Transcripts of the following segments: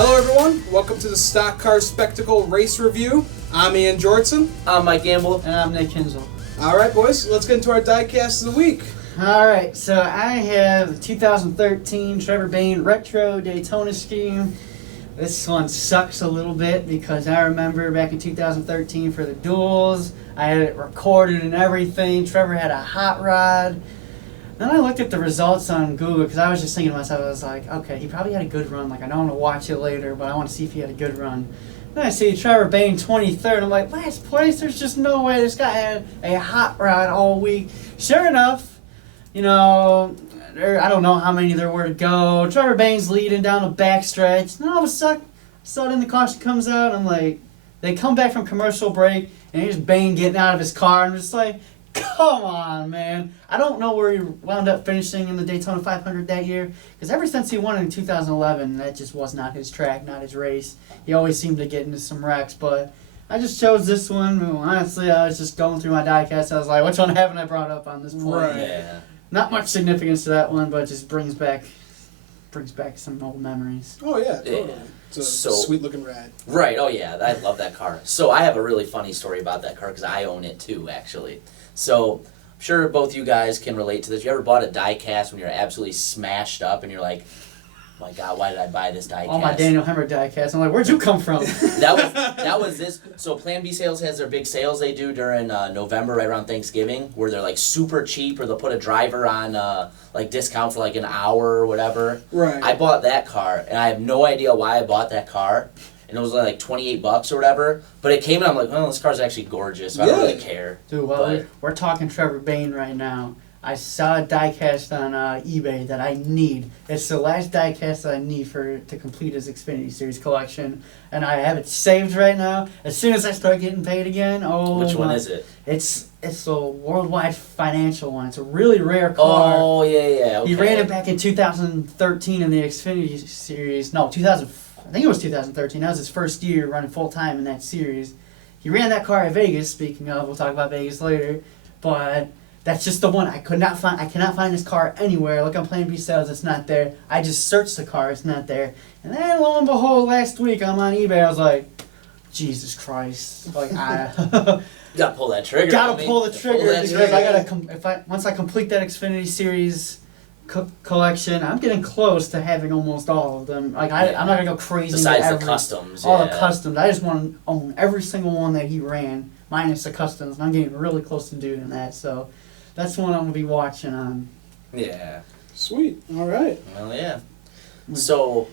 Hello everyone, welcome to the Stock Car Spectacle Race Review. I'm Ian Jortson. I'm Mike Gamble. And I'm Nick Kinsel. Alright boys, let's get into our diecast of the week. Alright, so I have the 2013 Trevor Bayne Retro Daytona scheme. This one sucks a little bit because I remember back in 2013 for the duels, I had it recorded and everything. Trevor had a hot rod. Then I looked at the results on Google because I was just thinking to myself, I was like, okay, he probably had a good run. Like, I don't want to watch it later, but I want to see if he had a good run. Then I see Trevor Bayne 23rd. I'm like, last place? There's just no way. This guy had a hot rod all week. Sure enough, I don't know how many there were to go. Trevor Bayne's leading down the backstretch. And all of a sudden the caution comes out. I'm like, they come back from commercial break, and here's Bayne getting out of his car. I'm just like, come on, man. I don't know where he wound up finishing in the Daytona 500 that year, because ever since he won it in 2011, that just was not his track, not his race. He always seemed to get into some wrecks, but I just chose this one. Honestly, I was just going through my diecast. I was like, which one haven't I brought up on this point? Right. Yeah. Not much significance to that one, but it just brings back some old memories. Oh yeah, totally. Yeah. It's a So- sweet looking rad. Right, oh yeah, I love that car. So I have a really funny story about that car because I own it too, actually. So I'm sure both you guys can relate to this. You ever bought a diecast when you're absolutely smashed up and you're like, oh my God, why did I buy this diecast? All my Daniel Hemmer diecast. I'm like, where'd you come from? That was this. So Plan B Sales has their big sales they do during November, right around Thanksgiving, where they're like super cheap, or they'll put a driver on like discount for like an hour or whatever. Right. I bought that car, and I have no idea why I bought that car, and it was like $28 or whatever. But it came, and I'm like, oh, this car's actually gorgeous. So I don't really care. Dude, well, we're talking Trevor Bayne right now. I saw a diecast on eBay that I need. It's the last diecast that I need to complete his Xfinity Series collection, and I have it saved right now. As soon as I start getting paid again, Which one is it? It's the Worldwide Financial one. It's a really rare car. Oh yeah. Okay. He ran it back in 2013 in the Xfinity Series. No, I think it was 2013. That was his first year running full time in that series. He ran that car at Vegas. Speaking of, we'll talk about Vegas later, but. That's just the one I cannot find this car anywhere. Look on Plan B Sales, it's not there. I just searched the car, it's not there. And then lo and behold, last week I'm on eBay. I was like, Jesus Christ! Like You gotta pull that trigger. gotta pull the trigger because I once I complete that Xfinity Series collection, I'm getting close to having almost all of them. Like I'm not gonna go crazy. Besides the customs, all the customs. I just want to own every single one that he ran, minus the customs. And I'm getting really close to doing that. So. That's one I'm going to be watching on. Yeah. Sweet. Alright. Well, yeah. So,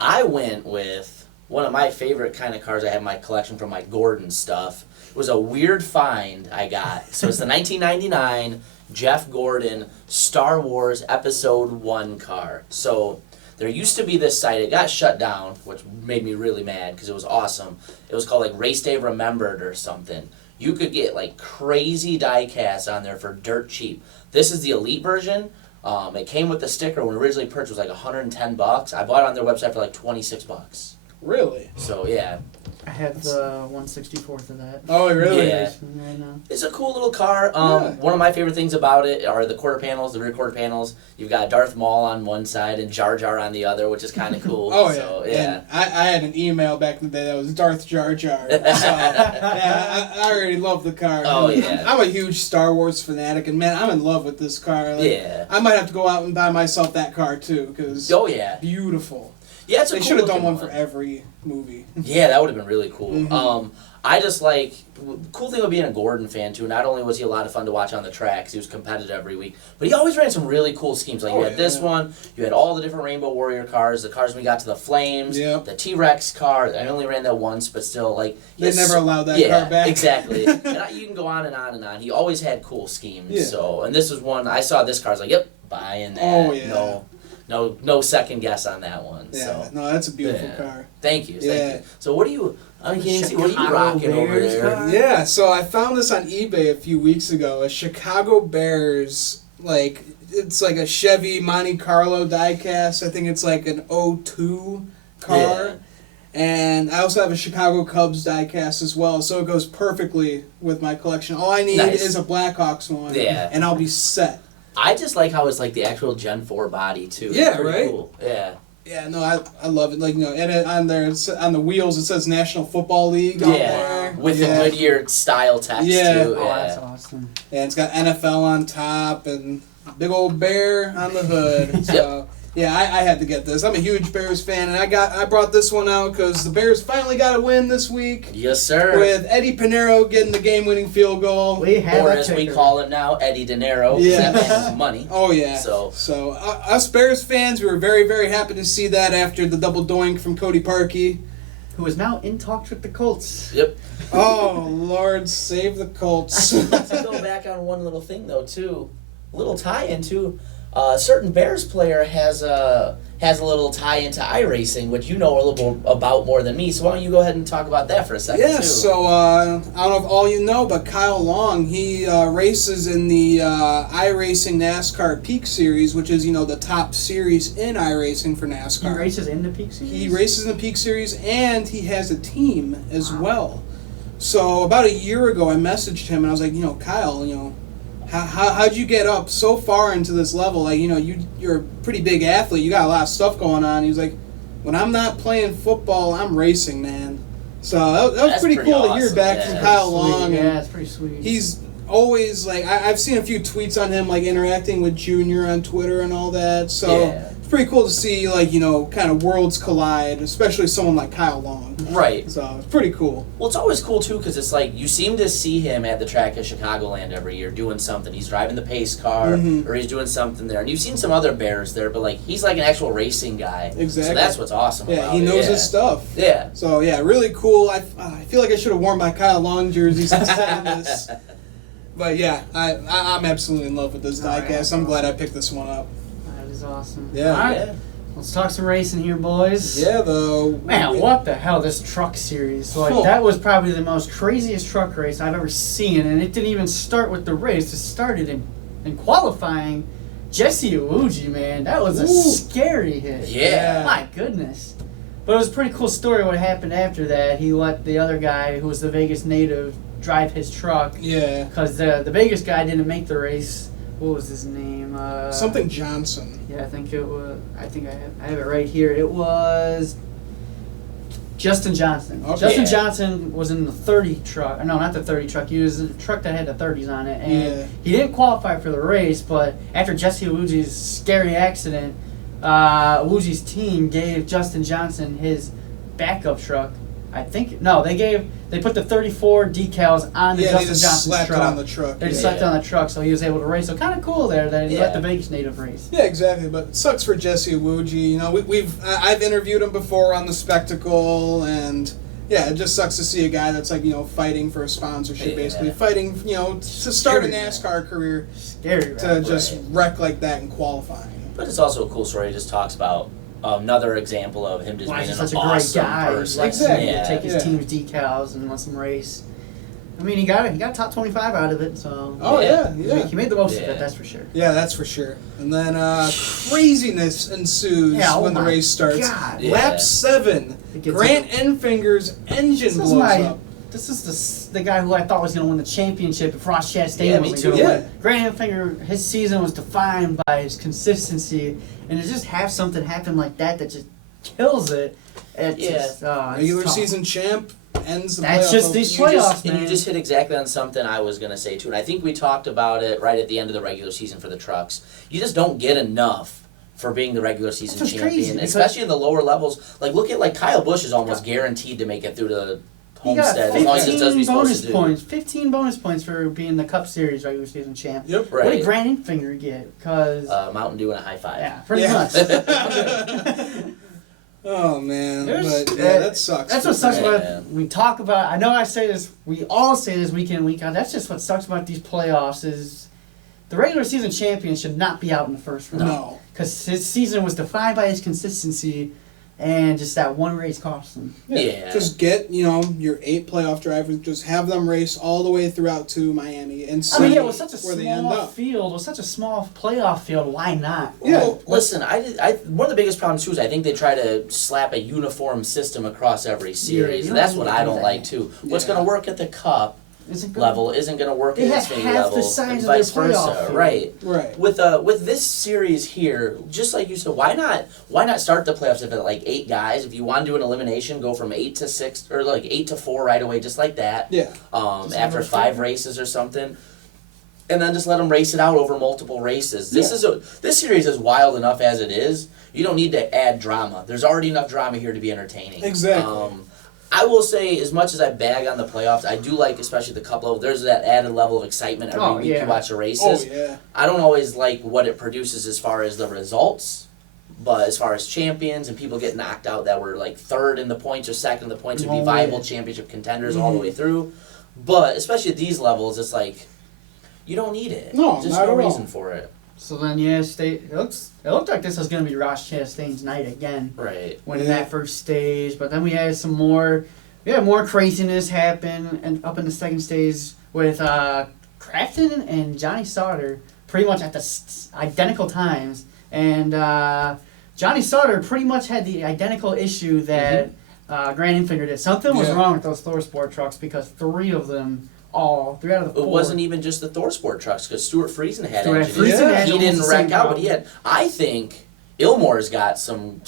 I went with one of my favorite kind of cars I have in my collection from my Gordon stuff. It was a weird find I got. So, it's the 1999 Jeff Gordon Star Wars Episode 1 car. So, there used to be this site. It got shut down, which made me really mad because it was awesome. It was called like Race Day Remembered or something. You could get like crazy diecasts on there for dirt cheap. This is the elite version. It came with the sticker when originally purchased was like $110. I bought it on their website for like $26. Really? So yeah. I have the 1/64th of that. Oh, really? Yeah. Right now. It's a cool little car. Yeah. One of my favorite things about it are the quarter panels, the rear quarter panels. You've got Darth Maul on one side and Jar Jar on the other, which is kind of cool. Oh, yeah. So, yeah. And I had an email back in the day that was Darth Jar Jar. So, yeah, I already love the car. Oh, yeah. I'm a huge Star Wars fanatic, and man, I'm in love with this car. Like, Yeah. I might have to go out and buy myself that car, too, because Oh, yeah. beautiful. Yeah, it's a They cool should have done looking one for every movie. Yeah, that would have been really cool. Mhm. I just like, cool thing with being a Gordon fan too, not only was he a lot of fun to watch on the track, 'cause he was competitive every week, but he always ran some really cool schemes. Like you had this one, you had all the different Rainbow Warrior cars, the cars when we got to the Flames, the T-Rex car. I only ran that once, but still, like... They never allowed that car back. Exactly. And you can go on and on and on. He always had cool schemes. Yeah. So, and this was one, I saw this car, I was like, yep, buying that. Oh, yeah. No second guess on that one. Yeah, So. no, that's a beautiful Yeah. car. Thank you. Yeah. Thank you. So what do you... I can't see. What are you Chicago rocking over Bears there? car? Yeah, so I found this on eBay a few weeks ago. A Chicago Bears, like, it's like a Chevy Monte Carlo diecast. I think it's like an '02 car. Yeah. And I also have a Chicago Cubs diecast as well, so it goes perfectly with my collection. All I need Nice. is a Blackhawks one, Yeah. and I'll be set. I just like how it's like the actual Gen 4 body too. Yeah, It's pretty right? Cool. Yeah. Yeah, no, I love it. Like, you know, and on there, on the wheels, it says National Football League on there. With the Goodyear style text, too. Oh, that's awesome. Yeah, it's got NFL on top and big old bear on the hood. So, yeah, I had to get this. I'm a huge Bears fan, and I brought this one out because the Bears finally got a win this week. Yes, sir. With Eddie Pinero getting the game-winning field goal. We have or as we call it now, Eddie De Niro. Yeah. That man has money. Oh, yeah. So us Bears fans, we were very, very happy to see that after the double doink from Cody Parkey. Who is now in talks with the Colts. Yep. Oh, Lord, save the Colts. Let's go back on one little thing, though, too. A little tie-in, too. A certain Bears player has a little tie into iRacing, which you know a little bit about more than me. So why don't you go ahead and talk about that for a second, Yeah, too? so I don't know if all you know, but Kyle Long, he races in the iRacing NASCAR Peak Series, which is, you know, the top series in iRacing for NASCAR. He races in the Peak Series? He races in the Peak Series, and he has a team as well. So about a year ago, I messaged him, and I was like, you know, Kyle, you know, how'd you get up so far into this level? Like, you know, you're a pretty big athlete. You got a lot of stuff going on. He was like, when I'm not playing football, I'm racing, man. So that was pretty cool awesome. to hear back from Kyle Long. Yeah, it's pretty sweet. He's always, like, I've seen a few tweets on him, like, interacting with Junior on Twitter and all that. So it's pretty cool to see, like, you know, kind of worlds collide, especially someone like Kyle Long. Right. So it's pretty cool. Well, it's always cool, too, because it's like you seem to see him at the track at Chicagoland every year doing something. He's driving the pace car, or he's doing something there. And you've seen some other Bears there, but, like, he's like an actual racing guy. Exactly. So that's what's awesome about he it. knows his stuff. Yeah. So, yeah, really cool. I feel like I should have worn my Kyle Long jersey since saying this. But, yeah, I'm absolutely in love with this diecast. I'm glad I picked this one up. That is awesome. Yeah. All right. Let's talk some racing here, boys. Yeah, though. Man, what the hell, this truck series. Like, that was probably the most craziest truck race I've ever seen, and it didn't even start with the race. It started in qualifying. Jesse Iwuji, man, that was a scary hit. Yeah. My goodness. But it was a pretty cool story what happened after that. He let the other guy, who was the Vegas native, drive his truck. Yeah. Because the Vegas guy didn't make the race. What was his name? Something Johnson. Yeah, I think it was. I have it right here. It was Justin Johnson. Okay. Justin Johnson was in the 30 truck. No, not the 30 truck. He was in the truck that had the 30s on it, and he didn't qualify for the race. But after Jesse Iwuji's scary accident, Iwuji's team gave Justin Johnson his backup truck. I think they put the 34 decals on the Justin Johnson's truck. Slapped it on the truck. They just slapped it on the truck, so he was able to race. So kind of cool there that he let the Vegas native race. Yeah, exactly. But it sucks for Jesse Iwuji. You know, I've interviewed him before on the Spectacle, and yeah, it just sucks to see a guy that's like, you know, fighting for a sponsorship, basically fighting, you know, to start a NASCAR career, to just wreck like that in qualifying. But it's also a cool story. He just talks about another example of him just being an such a awesome great guy. person. Exactly. Take his team's decals and let him race. I mean, he got top 25 out of it, so. Oh yeah. He made the most of it. That's for sure. Yeah, that's for sure. And then craziness ensues when the race starts. God. Lap 7, Grant Enfinger's engine blows up. This is the guy who I thought was going to win the championship if Ross Chastain wasn't going to win. Grant Enfinger, his season was defined by his consistency, and to just have something happen like that just kills it. Regular season champ ends the playoffs. That's just these playoffs, man. And you just hit exactly on something I was going to say, too. And I think we talked about it right at the end of the regular season for the trucks. You just don't get enough for being the regular season champion, especially in the lower levels. Like, look at, like, Kyle Busch is almost guaranteed to make it through the Homestead, as long as it does what he's supposed to do. 15 bonus points for being the Cup Series regular season champ. Yep. Right. What did Grant Enfinger get? Because Mountain Dew and a high five. Yeah, pretty much. Oh man, that sucks. That's what sucks about it. We talk about. I know I say this. We all say this week in, week out. That's just what sucks about these playoffs is the regular season champion should not be out in the first round. No, because his season was defined by his consistency. And just that one race cost them. Yeah. Just get, your 8 playoff drivers, just have them race all the way throughout to Miami and see it was such a where they end up. Field, it was such a small playoff field, why not? Yeah. Well, listen, one of the biggest problems, too, is I think they try to slap a uniform system across every series. And that's what I don't like, too. What's going to work at the Cup level isn't going to work They at have Xfinity half level, the size and of their vice versa. playoff field. Right. Right. With this series here, just like you said, why not start the playoffs if it's like 8 guys? If you want to do an elimination, go from 8 to 6 or like 8 to 4 right away, just like that. Yeah. After 5 races or something. And then just let them race it out over multiple races. This series is wild enough as it is. You don't need to add drama. There's already enough drama here to be entertaining. Exactly. I will say, as much as I bag on the playoffs, I do like, especially the couple. There's that added level of excitement every week you watch the races. Oh, yeah. I don't always like what it produces as far as the results, but as far as champions and people get knocked out that were like 3rd in the points or 2nd in the points would be viable championship contenders all the way through. But especially at these levels, it's like, you don't need it. No, There's not no at reason all. for it. So then, it looked like this was going to be Ross Chastain's night again. Right. Winning that first stage, but then we had more craziness happen and up in the second stage with Crafton and Johnny Sauter pretty much at the identical times, and Johnny Sauter pretty much had the identical issue that Grant Enfinger did. Something was wrong with those ThorSport trucks because 3 out of the 4. It wasn't even just the ThorSport trucks because Stuart Friesen had Stuart engines. Friesen had He almost didn't the wreck same out, but problem. he had. I think Ilmore's got some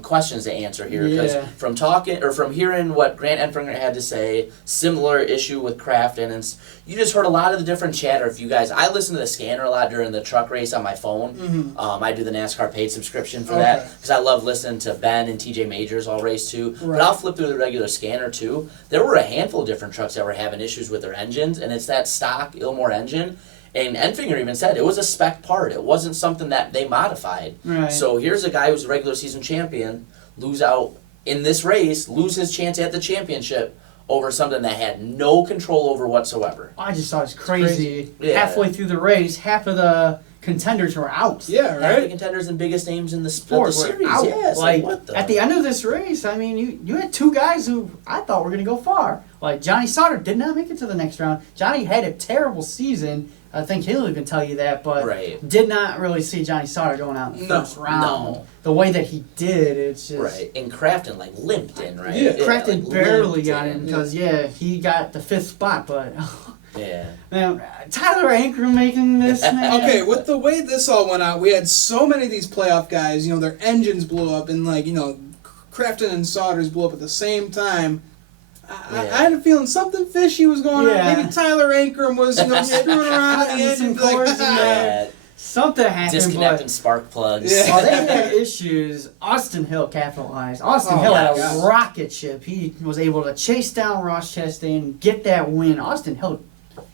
questions to answer here because from hearing what Grant Enfinger had to say, similar issue with Crafton, and you just heard a lot of the different chatter. If you guys, I listen to the scanner a lot during the truck race on my phone. I do the NASCAR paid subscription for that because I love listening to Ben and TJ Majors all race too. Right. But I'll flip through the regular scanner too. There were a handful of different trucks that were having issues with their engines, and it's that stock Ilmore engine. And Enfinger even said it was a spec part. It wasn't something that they modified. Right. So here's a guy who's a regular season champion, lose out in this race, lose his chance at the championship over something that had no control over whatsoever. I just thought it was crazy. Yeah. Halfway through the race, half of the contenders were out. Yeah, Half right? the contenders and biggest names in the Sport series. were out. Yeah, it's like what the? at the end of this race, I mean, you had 2 guys who I thought were going to go far. Like Johnny Sauter did not make it to the next round. Johnny had a terrible season. I think he'll even tell you that, but did not really see Johnny Sauter going out in the first round. No. The way that he did, it's just... Right, and Crafton like limped in, right? Yeah. Crafton like, barely got in because, he got the 5th spot, but... Yeah. Man, Tyler Ankrum making this, man. Okay, with the way this all went out, we had so many of these playoff guys, their engines blew up, and Crafton and Sauters blew up at the same time. I had a feeling something fishy was going on. Maybe Tyler Ankrum was, screwing around at the end. Some cords something happened. Disconnecting spark plugs. Yeah. While they had issues, Austin Hill capitalized. Austin Hill had a rocket ship. He was able to chase down Ross Chastain and get that win. Austin Hill,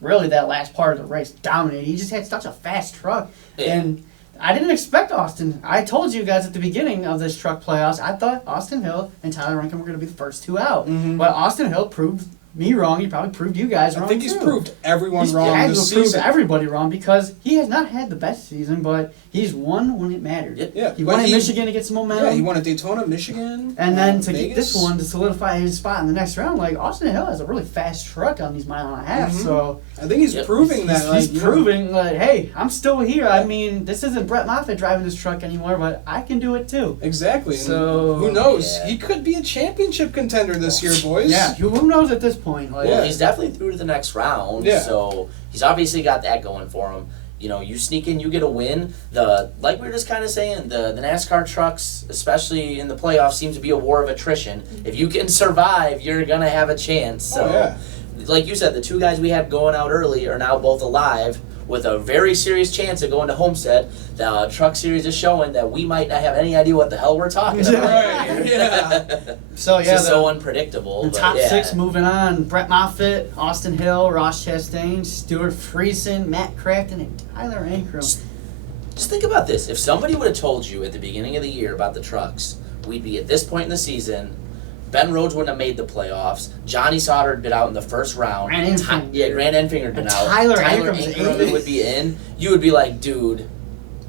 really, that last part of the race dominated. He just had such a fast truck. Yeah. And I didn't expect Austin. I told you guys at the beginning of this truck playoffs, I thought Austin Hill and Tyler Ankrum were going to be the first 2 out. But Austin Hill proved me wrong. He probably proved you guys wrong. I think he's too. proved everyone wrong He this proved season. everybody wrong because he has not had the best season, but he's won when it mattered. Yeah. He won at Michigan to get some momentum. Yeah, he won at Daytona, Michigan. And then to Vegas. get this one to solidify his spot in the next round, like Austin Hill has a really fast truck on these 1.5 miles, so I think he's proving that. he's proving like, hey, I'm still here. I mean, this isn't Brett Moffitt driving this truck anymore, but I can do it too. Exactly. So who knows? He could be a championship contender this year, boys. Yeah, who knows at this point? Like, Well, he's definitely through to the next round, so he's obviously got that going for him. You sneak in, you get a win. Like we were just kind of saying, the NASCAR trucks, especially in the playoffs, seems to be a war of attrition. If you can survive, you're gonna have a chance. So, like you said, the 2 guys we had going out early are now both alive with a very serious chance of going to Homestead. The Truck Series is showing that we might not have any idea what the hell we're talking about. Right. Yeah. So It's just so unpredictable. The but top 6 moving on: Brett Moffitt, Austin Hill, Ross Chastain, Stuart Friesen, Matt Crafton, and Tyler Ankrum. Just think about this. If somebody would have told you at the beginning of the year about the trucks, we'd be at this point in the season. Ben Rhodes wouldn't have made the playoffs. Johnny Sauter had been out in the first round. Grant Enfinger had been out. Tyler Ankrum would be in. You would be like, dude,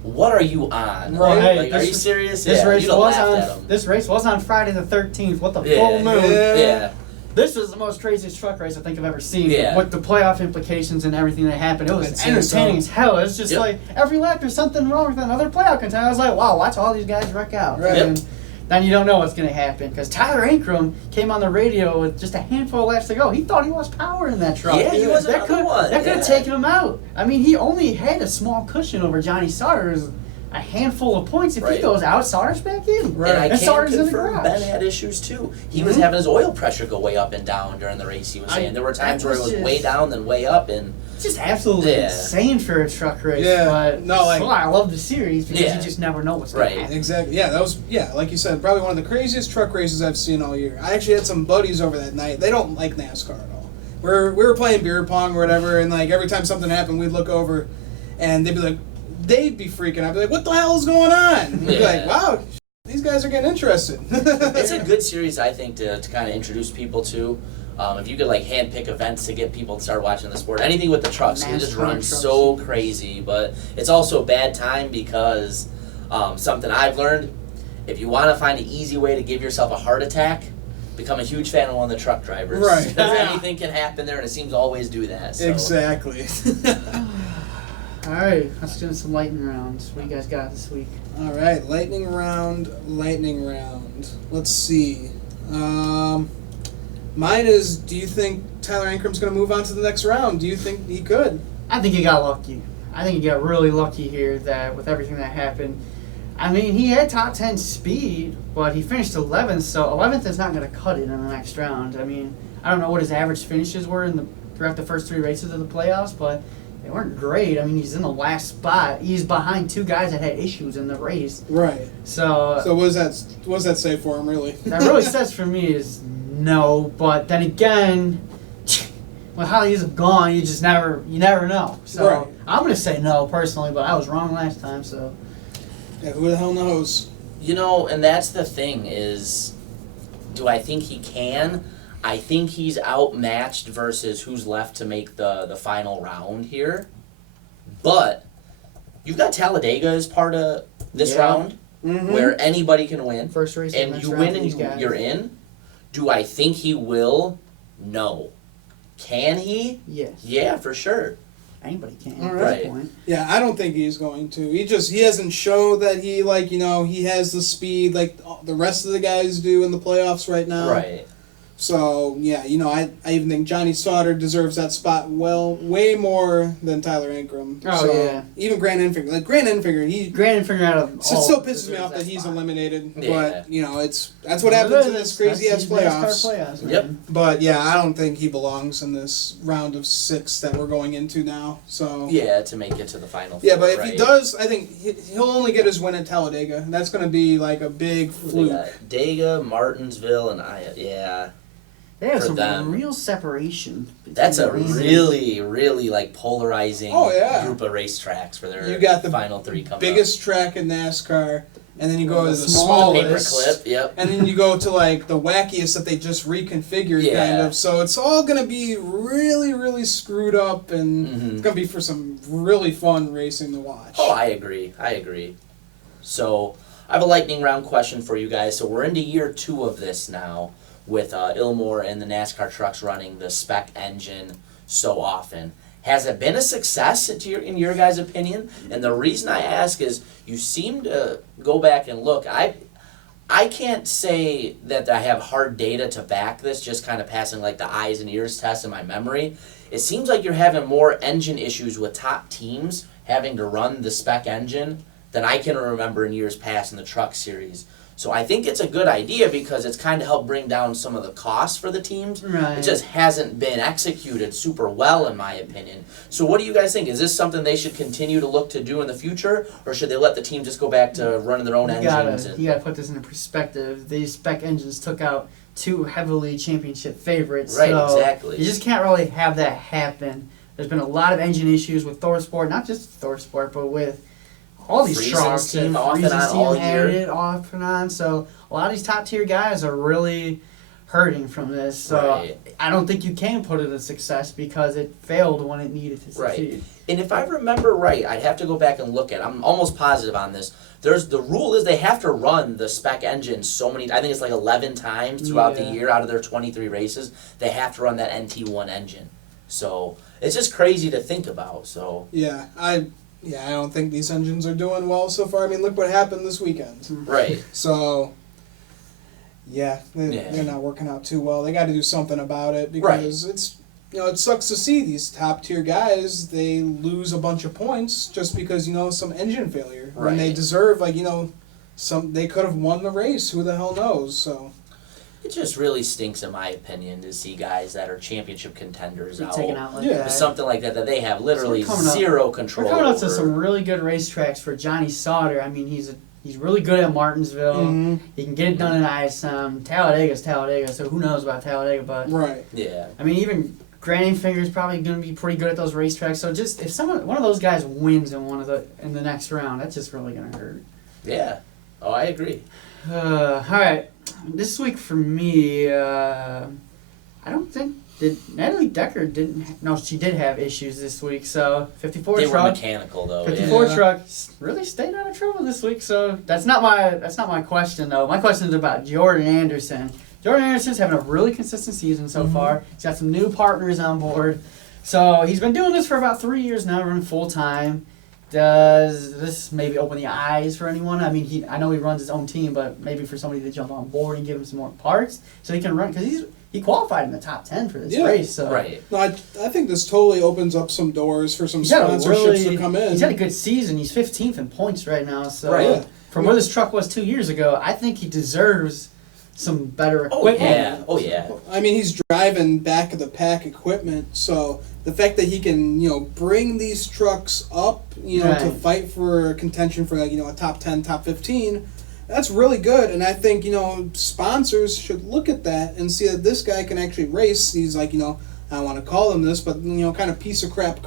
what are you on? Well, hey, are you serious? This race you'd have was laughed at on. him. This race was on Friday the 13th. What the full moon? Yeah. This was the most craziest truck race I think I've ever seen. Yeah. With the playoff implications and everything that happened, it was I'd say entertaining so. as hell. It's just like every lap there's something wrong with another playoff contender. I was like, wow, watch all these guys wreck out. Right. And then you don't know what's going to happen. Because Tyler Ankrum came on the radio with just a handful of laps to go. He thought he lost power in that truck. Yeah, he was another one. That could have taken him out. I mean, he only had a small cushion over Johnny Sauter's. A handful of points. If he goes out, Sauter's back in. Right. And I can Sauter's confirm Ben had issues too. He was having his oil pressure go way up and down during the race. He was saying there were times where it was way down then way up, and it's just absolutely insane for a truck race. Yeah, but no, like I love the series because you just never know what's going to happen. Exactly. Yeah, that was like you said, probably one of the craziest truck races I've seen all year. I actually had some buddies over that night. They don't like NASCAR at all. We were playing beer pong or whatever, and like every time something happened, we'd look over, and they'd be like. They'd be freaking out. I'd be like, what the hell is going on? We'd be like, wow, these guys are getting interested. It's a good series, I think, to kind of introduce people to. If you could like hand pick events to get people to start watching the sport, anything with the trucks, they just run so crazy. But it's also a bad time because something I've learned, if you want to find an easy way to give yourself a heart attack, become a huge fan of one of the truck drivers. Right. Because anything can happen there, and it seems to always do that. So. Exactly. All right, let's do some lightning rounds. What do you guys got this week? All right, lightning round. Let's see. Mine is, do you think Tyler Ankrum's going to move on to the next round? Do you think he could? I think he got lucky. I think he got really lucky here that with everything that happened. I mean, he had top 10 speed, but he finished 11th, so 11th is not going to cut it in the next round. I mean, I don't know what his average finishes were throughout the first 3 races of the playoffs, but they weren't great. I mean, he's in the last spot. He's behind 2 guys that had issues in the race. Right. So what does that say for him, really? That really says for me is no. But then again, with how he's gone, you never know. So right. I'm gonna say no personally, but I was wrong last time. So yeah, who the hell knows? And that's the thing is, do I think he can? I think he's outmatched versus who's left to make the final round here. But you've got Talladega as part of this round, where anybody can win. First race, and you win and you're in. Do I think he will? No. Can he? Yes. Yeah, for sure. Anybody can All at right. this point. Yeah, I don't think he's going to. He hasn't showed that he he has the speed like the rest of the guys do in the playoffs right now. Right. So, yeah, I even think Johnny Sauter deserves that spot way more than Tyler Ankrum. Oh, so, yeah. Even Grant Enfinger. Grant Enfinger, out of it still pisses me off that he's eliminated. Yeah. But, that's what happens in this crazy-ass playoffs. Yep. But, yeah, I don't think he belongs in this round of 6 that we're going into now. So Yeah, to make it to the final four, yeah, but if he does, I think he'll only get his win at Talladega. That's going to be like a big fluke. Dega, Martinsville, and yeah. They have for some them. real separation. That's a really, really polarizing group of racetracks for their you got the final 3 coming biggest track in NASCAR, and then you go to the smallest. Paperclip, yep. And then you go to the wackiest that they just reconfigured, kind of. So it's all going to be really, really screwed up, and it's going to be for some really fun racing to watch. Oh, I agree. So I have a lightning round question for you guys. So we're into year 2 of this now, with Ilmore and the NASCAR trucks running the spec engine so often. Has it been a success in your guys' opinion? And the reason I ask is you seem to go back and look. I can't say that I have hard data to back this, just kind of passing like the eyes and ears test in my memory. It seems like you're having more engine issues with top teams having to run the spec engine than I can remember in years past in the truck series. So I think it's a good idea because it's kind of helped bring down some of the costs for the teams. Right. It just hasn't been executed super well, in my opinion. So what do you guys think? Is this something they should continue to look to do in the future, or should they let the team just go back to running their own engines? You gotta put this into perspective. These spec engines took out 2 heavily championship favorites. Right, so exactly. You just can't really have that happen. There's been a lot of engine issues with ThorSport, not just ThorSport, but with all these Friesen's trucks. team off and on all year. It off and on. So a lot of these top tier guys are really hurting from this. So Right. I don't think you can put it a success because it failed when it needed to succeed. Right. And if I remember right, I'd have to go back and look at it. I'm almost positive on this. The rule is they have to run the spec engine so many, I think it's like 11 times throughout the year out of their 23 races. They have to run that NT1 engine. So it's just crazy to think about. So Yeah, I don't think these engines are doing well so far. I mean, look what happened this weekend. Right. So, they're not working out too well. They got to do something about it because it's it sucks to see these top tier guys. They lose a bunch of points just because some engine failure when they deserve they could have won the race. Who the hell knows? So. It just really stinks, in my opinion, to see guys that are championship contenders taken out like that. Something like that they have literally zero control. We're coming up to some really good racetracks for Johnny Sauter. I mean, he's really good at Martinsville. Mm-hmm. He can get it done at ISM. Talladega's Talladega, so who knows about Talladega? But yeah. I mean, even Granny Finger's probably going to be pretty good at those racetracks. So just if one of those guys wins in in the next round, that's just really going to hurt. Yeah. Oh, I agree. All right. This week for me, I don't think Natalie Decker didn't. No, she did have issues this week. So 54 they truck. Were mechanical though. 54 truck really stayed out of trouble this week. So that's not my question though. My question is about Jordan Anderson. Jordan Anderson's having a really consistent season so far. He's got some new partners on board. So he's been doing this for about 3 years now, running full time. Does this maybe open the eyes for anyone? I mean, I know he runs his own team, but maybe for somebody to jump on board and give him some more parts so he can run, because he qualified in the top 10 for this race. So. Right. No, I think this totally opens up some doors for some sponsorships to come in. He's had a good season. He's 15th in points right now. So from where this truck was 2 years ago, I think he deserves some better equipment. Oh yeah. I mean, he's driving back of the pack equipment, so the fact that he can, bring these trucks up, to fight for contention for a top 10, top 15, that's really good. And I think, sponsors should look at that and see that this guy can actually race these, I don't want to call them this, but, kind of piece of crap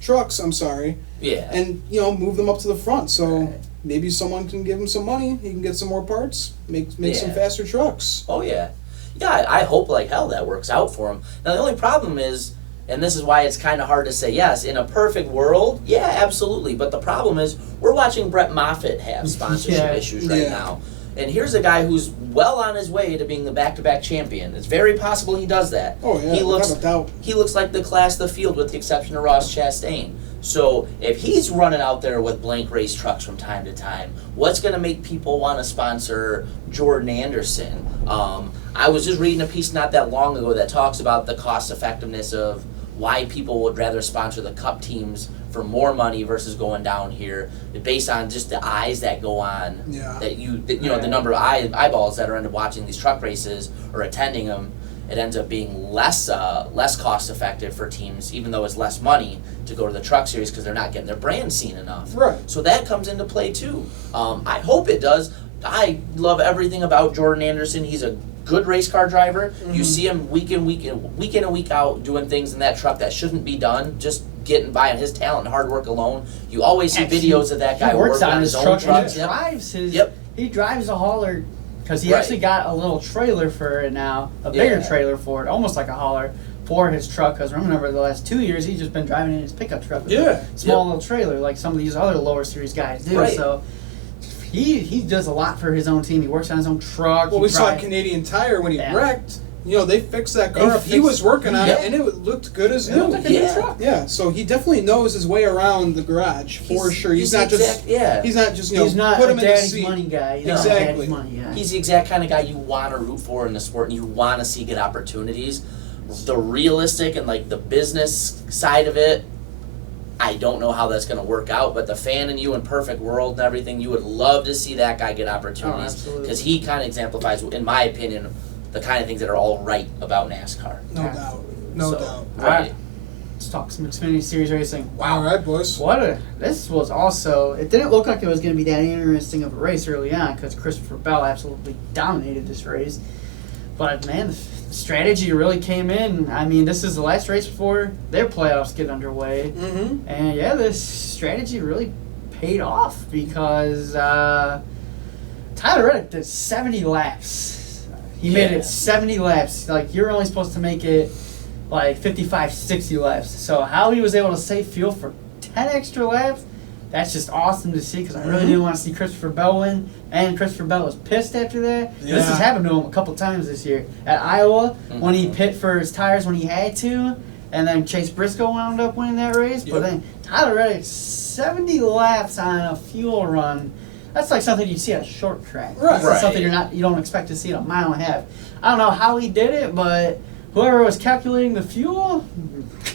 trucks, I'm sorry. Yeah. And, move them up to the front. So maybe someone can give him some money, he can get some more parts, make some faster trucks. Oh, yeah. Yeah, I hope like hell that works out for him. Now, the only problem is, and this is why it's kind of hard to say yes, in a perfect world, yeah, absolutely. But the problem is, we're watching Brett Moffitt have sponsorship issues right now. And here's a guy who's well on his way to being the back-to-back champion. It's very possible he does that. Oh, yeah, without a doubt. He looks like the class of the field with the exception of Ross Chastain. So if he's running out there with blank race trucks from time to time, what's going to make people want to sponsor Jordan Anderson? I was just reading a piece not that long ago that talks about the cost-effectiveness of why people would rather sponsor the Cup teams for more money versus going down here, based on just the eyes that go on. Yeah. The number of eyeballs that are into watching these truck races or attending them. It ends up being less cost effective for teams, even though it's less money to go to the truck series because they're not getting their brand seen enough. Right. So that comes into play too. I hope it does. I love everything about Jordan Anderson. He's a good race car driver. Mm-hmm. You see him week in and week out doing things in that truck that shouldn't be done, just getting by on his talent and hard work alone. You always see videos of that guy working on his own trucks. He drives a hauler because he actually got a little trailer for it now, a bigger trailer for it, almost like a hauler for his truck. Because remember, the last 2 years he's just been driving in his pickup truck with a small little trailer like some of these other lower series guys do. Right. So he does a lot for his own team. He works on his own truck. Well, we saw Canadian Tire when he wrecked. They fixed that car up. He was working on it, and it looked good as new. It looked like a new truck. Yeah, so he definitely knows his way around the garage for sure. He's not just he's not put a him in the daddy's seat. money guy. He's Exactly. not a daddy's money guy. He's the exact kind of guy you want to root for in the sport, and you want to see get opportunities. The realistic and like the business side of it, I don't know how that's going to work out, but the fan in you in perfect world and everything, you would love to see that guy get opportunities because he kind of exemplifies, in my opinion, the kind of things that are all right about NASCAR. No doubt. No doubt. All right. Let's talk some Xfinity Series racing. Wow. All right, boys. This was also, it didn't look like it was going to be that interesting of a race early on because Christopher Bell absolutely dominated this race. But, man, the strategy really came in. I mean, this is the last race before their playoffs get underway. Mm-hmm. And, this strategy really paid off because Tyler Reddick did 70 laps. He made it 70 laps. Like, you're only supposed to make it, 55, 60 laps. So how he was able to save fuel for 10 extra laps, that's just awesome to see because I really didn't want to see Christopher Bell win. And Christopher Bell was pissed after that. Yeah. This has happened to him a couple times this year. At Iowa, when he pit for his tires when he had to, and then Chase Briscoe wound up winning that race. Yep. But then Tyler Reddick, 70 laps on a fuel run. That's like something you see at a short track. Right. That's something you don't expect to see at a mile and a half. I don't know how he did it, but whoever was calculating the fuel,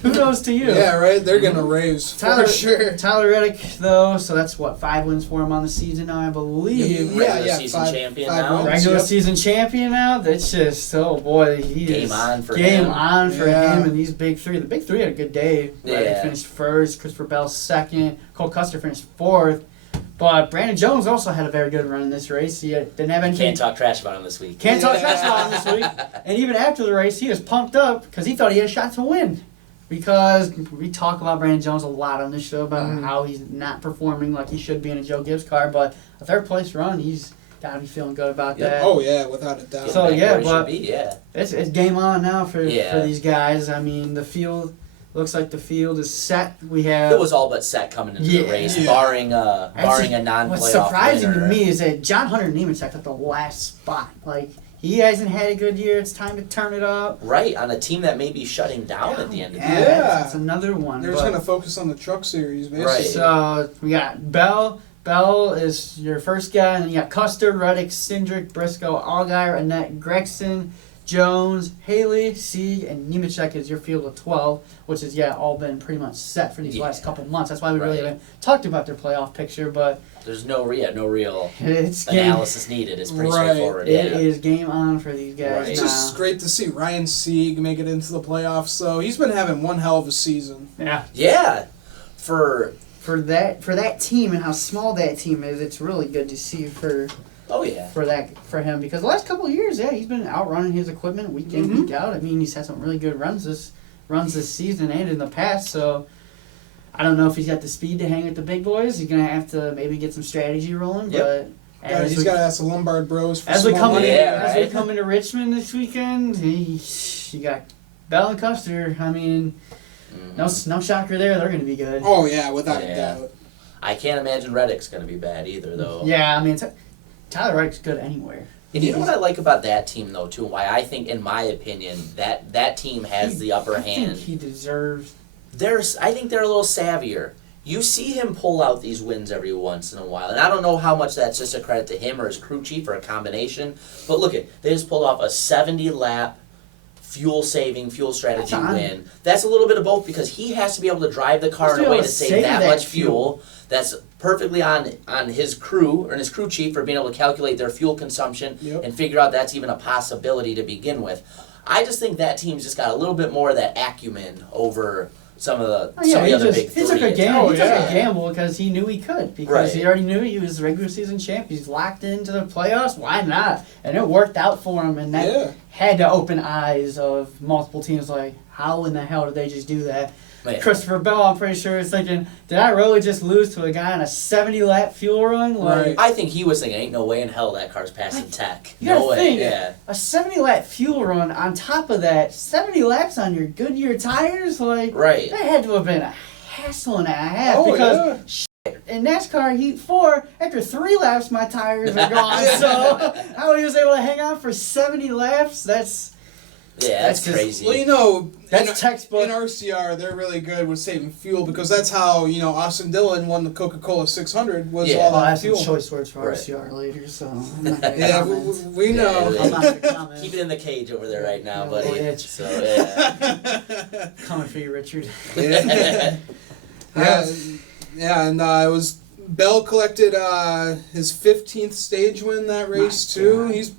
kudos to you. Yeah, right. They're gonna raise for sure. Tyler Reddick, though, so that's what 5 wins for him on the season now, I believe. Regular season champion now. Regular season champion now. That's just game on for game him. on for him and these big three. The big three had a good day. Reddick finished first. Christopher Bell second. Cole Custer finished fourth. But Brandon Jones also had a very good run in this race. He didn't have anything. Can't talk trash about him this week. Can't talk trash about him this week. And even after the race, he was pumped up because he thought he had a shot to win. Because we talk about Brandon Jones a lot on this show about how he's not performing like he should be in a Joe Gibbs car. But a third place run, he's got to be feeling good about that. Oh, yeah, without a doubt. So, but yeah. It's game on now for these guys. I mean, the field... Looks like the field is set. It was all but set coming into the race, barring a non-playoff What's surprising winner. to me is that John Hunter Nemechek at the last spot. Like, he hasn't had a good year. It's time to turn it up. Right, on a team that may be shutting down at the end of the year. That's another one. They're just going to focus on the truck series, basically. Right. So, we got Bell. Bell is your first guy. And then you got Custer, Reddick, Cindric, Briscoe, Allgaier, Annette, Gregson, Jones, Haley, Sieg, and Nemechek is your field of 12, which has all been pretty much set for these last couple months. That's why we really haven't talked about their playoff picture, but there's no real it's analysis needed. It's pretty straightforward. It is game on for these guys. Right. Now. It's just great to see Ryan Sieg make it into the playoffs. So he's been having one hell of a season. Yeah. For that team and how small that team is, it's really good to see for him because the last couple of years, he's been outrunning his equipment week in, week out. I mean, he's had some really good runs this season and in the past. So I don't know if he's got the speed to hang with the big boys. He's gonna have to maybe get some strategy rolling. But he's got to ask the Lombard Bros for as we come money. we come into Richmond this weekend, you got Bell and Custer. I mean, no shocker there. They're gonna be good. Oh yeah, without a doubt. I can't imagine Reddick's gonna be bad either, though. Yeah, I mean. Tyler Reddick's good anywhere. And you know what I like about that team, though, too? Why I think, in my opinion, that team has the upper hand. I think he deserves... I think they're a little savvier. You see him pull out these wins every once in a while. And I don't know how much that's just a credit to him or his crew chief or a combination. But look, they just pulled off a 70-lap fuel strategy win. That's a little bit of both because he has to be able to drive the car in a way to save that much fuel. That's perfectly on his crew or his crew chief for being able to calculate their fuel consumption and figure out that's even a possibility to begin with. I just think that team's just got a little bit more of that acumen over some of the other big three. He took a gamble. He took a gamble because he knew he could. Because he already knew he was regular season champ. He's locked into the playoffs. Why not? And it worked out for him. And that had to open eyes of multiple teams. Like, how in the hell did they just do that? Man. Christopher Bell, I'm pretty sure, is thinking, did I really just lose to a guy on a 70-lap fuel run? Like, I think he was thinking, ain't no way in hell that car's passing tech. You gotta think, a 70-lap fuel run on top of that, 70 laps on your Goodyear tires, that had to have been a hassle and a half because in NASCAR Heat 4, after 3 laps, my tires are gone. So how he was able to hang on for 70 laps, that's crazy. Well, that's textbook. In RCR, they're really good with saving fuel because that's how, Austin Dillon won the Coca-Cola 600 was all that I have fuel. some choice words for RCR later, so I'm not going to we know. I'm not going to comment. Keep it in the cage over there right now, buddy. Coming for you, Richard. And it was... Bell collected his 15th stage win that race too. He's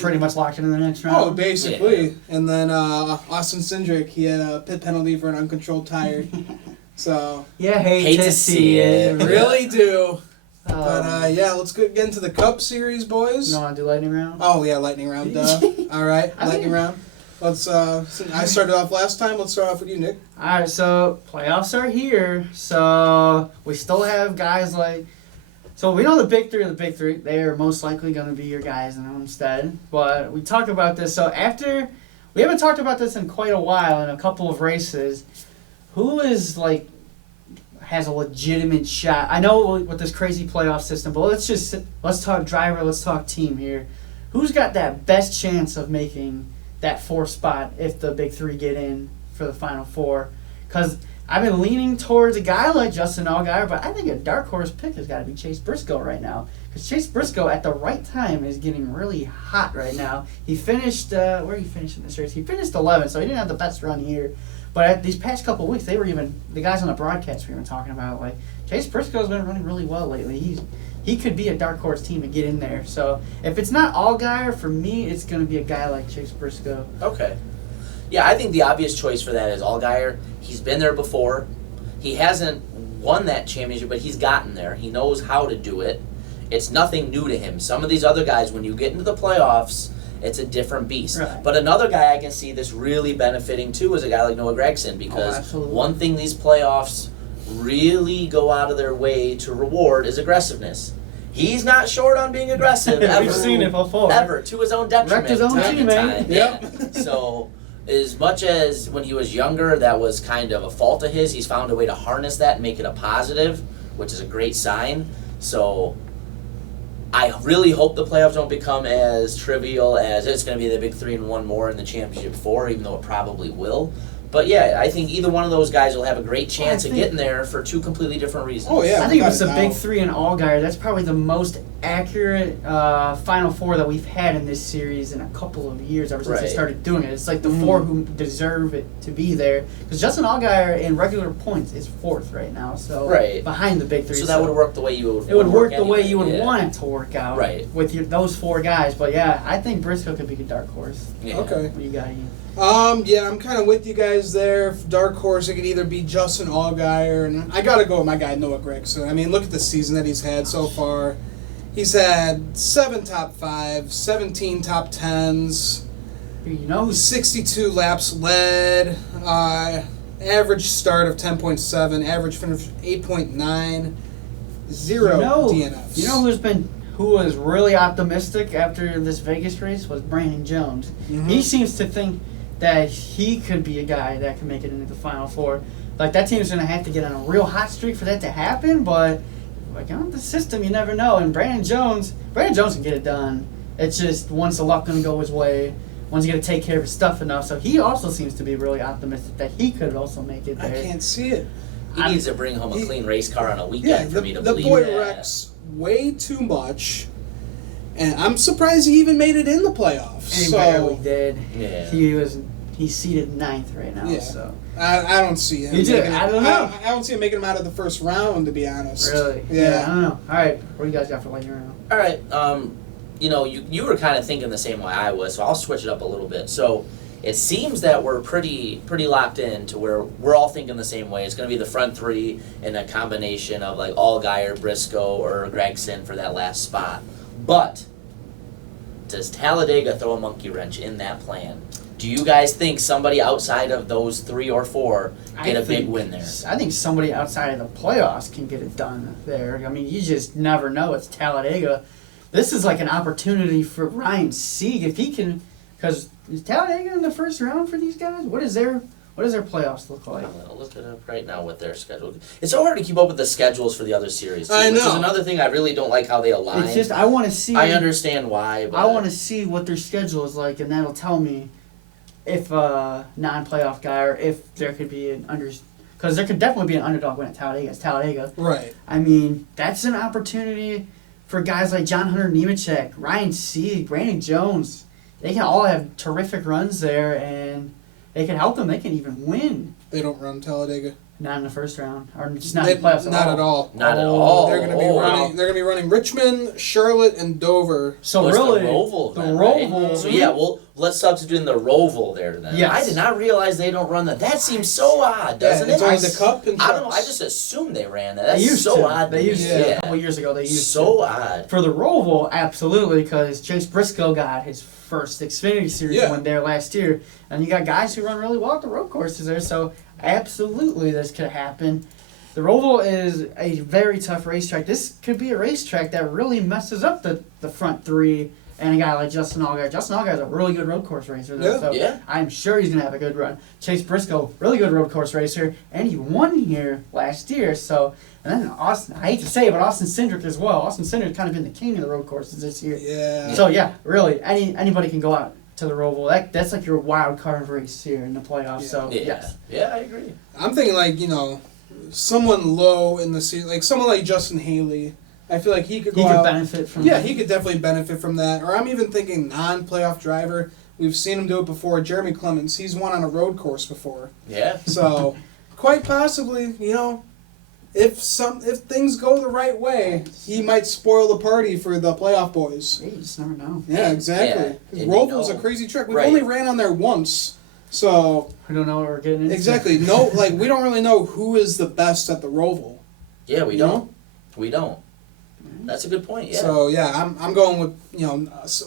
pretty much locked in the next round. Oh, basically. Yeah. And then Austin Cindric, he had a pit penalty for an uncontrolled tire. So hate to see it. Really do. But let's get into the Cup Series, boys. You want to do lightning round? Oh yeah, lightning round. All right, lightning round. Let's. I started off last time. Let's start off with you, Nick. All right, so playoffs are here. So we still have guys like. So we know the big three are the big three. They are most likely going to be your guys in instead. But we talked about this. So we haven't talked about this in quite a while in a couple of races. Who is has a legitimate shot? I know with this crazy playoff system, but let's talk driver. Let's talk team here. Who's got that best chance of making that 4th spot if the big three get in for the Final Four? Because I've been leaning towards a guy like Justin Allgaier, but I think a dark horse pick has got to be Chase Briscoe right now. Because Chase Briscoe, at the right time, is getting really hot right now. He finished, where did he finish in this race? He finished 11th, so he didn't have the best run here. But at these past couple of weeks, they were even, the guys on the broadcast we were talking about, like, Chase Briscoe's been running really well lately. He could be a dark horse team to get in there. So if it's not Allgaier, for me, it's going to be a guy like Chase Briscoe. Okay. Yeah, I think the obvious choice for that is Allgaier. He's been there before. He hasn't won that championship, but he's gotten there. He knows how to do it. It's nothing new to him. Some of these other guys, when you get into the playoffs, it's a different beast. Right. But another guy I can see this really benefiting too is a guy like Noah Gragson, because one thing these playoffs really go out of their way to reward is aggressiveness. He's not short on being aggressive ever. We've seen it before. Ever, to his own detriment. Wrecked his own time and teammate. time. Yep. Yeah. So, as much as when he was younger, that was kind of a fault of his, he's found a way to harness that and make it a positive, which is a great sign. So, I really hope the playoffs don't become as trivial as it's going to be the big 3 and 1 more in the championship 4, even though it probably will. But yeah, I think either one of those guys will have a great chance of getting there for 2 completely different reasons. Oh, yeah. I think if it's the big 3 in Allgaier, that's probably the most accurate Final Four that we've had in this series in a couple of years ever since they started doing it. It's like the 4 who deserve it to be there. Because Justin Allgaier in regular points is 4th right now, so behind the big 3. So that would work the way you would. It would work the anyway. way you would want it to work out. Right. With those 4 guys. But yeah, I think Briscoe could be a dark horse. Yeah. Okay. What do you got, Ian? Yeah, I'm kind of with you guys there. Dark horse, it could either be Justin Allgaier, and I got to go with my guy, Noah Gragson. I mean, look at the season that he's had so far. He's had 7 top 5s, 17 top 10s, You know, 62 laps led, average start of 10.7, average finish 8.9, 0 DNFs. You know who was really optimistic after this Vegas race was Brandon Jones. Mm-hmm. He seems to think that he could be a guy that can make it into the Final Four. Like, that team's going to have to get on a real hot streak for that to happen, but like, on the system, you never know. And Brandon Jones can get it done. It's just, once the luck going to go his way, once he's going to take care of his stuff enough. So he also seems to be really optimistic that he could also make it there. I can't see it. He needs to bring home a clean race car on a weekend for me to believe that. The boy that. wrecks way too much, and I'm surprised he even made it in the playoffs. And he so, barely did. Yeah. He's seated 9th right now. Yeah. So I don't see him. I don't know. I don't see him making him out of the first round, to be honest. Really? Yeah. I don't know. All right, what do you guys got for lightning round? All right. You know, you were kind of thinking the same way I was, so I'll switch it up a little bit. So it seems that we're pretty locked in to where we're all thinking the same way. It's going to be the front 3 and a combination of like Allgaier, Briscoe, or Gragson for that last spot. But does Talladega throw a monkey wrench in that plan? Do you guys think somebody outside of those 3 or 4 get a big win there? I think somebody outside of the playoffs can get it done there. I mean, you just never know. It's Talladega. This is like an opportunity for Ryan Sieg if he can, because is Talladega in the first round for these guys? What does their playoffs look like? I'm gonna look it up right now with their schedule. It's so hard to keep up with the schedules for the other series too, I know. which is another thing I really don't like how they align. It's just I want to see. I understand why, but I want to see what their schedule is like, and that'll tell me if a non-playoff guy or if there could be an because there could definitely be an underdog win at Talladega. It's Talladega. Right. I mean, that's an opportunity for guys like John Hunter Nemechek, Ryan Sieg, Brandon Jones. They can all have terrific runs there, and they can help them. They can even win. They don't run Talladega. Not in the first round, or just not in the playoffs Not at all. Not at all. They're going to be running. They're going to be running Richmond, Charlotte, and Dover. So it's really, the Roval. the Then, Roval. Right? So yeah, well, let's substitute in the Roval there then. Yes. I did not realize they don't run that. That seems so odd, doesn't It's it? only the Cup and I don't know. I Trucks. just assumed they ran that. They That's used so to. odd. They used to. Yeah. A couple years ago, they used so to. odd. For the Roval, absolutely, because Chase Briscoe got his first Xfinity Series win there last year, and you got guys who run really well at the road courses there, so absolutely this could happen. The Roval is a very tough racetrack. This could be a racetrack that really messes up the front 3 and a guy like Justin Allgaier. Justin Allgaier is a really good road course racer, though, so I'm sure he's going to have a good run. Chase Briscoe, really good road course racer, and he won here last year. So, and then Austin, I hate to say it, but Austin Cindric as well. Austin Cindric's kind of been the king of the road courses this year. Yeah. So, yeah, really, anybody can go out to the Roval. That's like your wild card race here in the playoffs. Yeah. So, Yeah. Yeah, I agree. I'm thinking, like, someone low in the season, like someone like Justin Haley. I feel like he could He go could out. benefit from Yeah, that. he could definitely benefit from that. Or I'm even thinking non-playoff driver. We've seen him do it before. Jeremy Clements, he's won on a road course before. Yeah. So, quite possibly, if things go the right way, he might spoil the party for the playoff boys. You just never know. Yeah, exactly. Yeah, Roval's a crazy track. We've Right. only ran on there once, so We don't know what we're getting into. exactly. No, like we don't really know who is the best at the Roval. Yeah, we You don't. know? We don't. That's a good point. Yeah. So yeah, I'm going with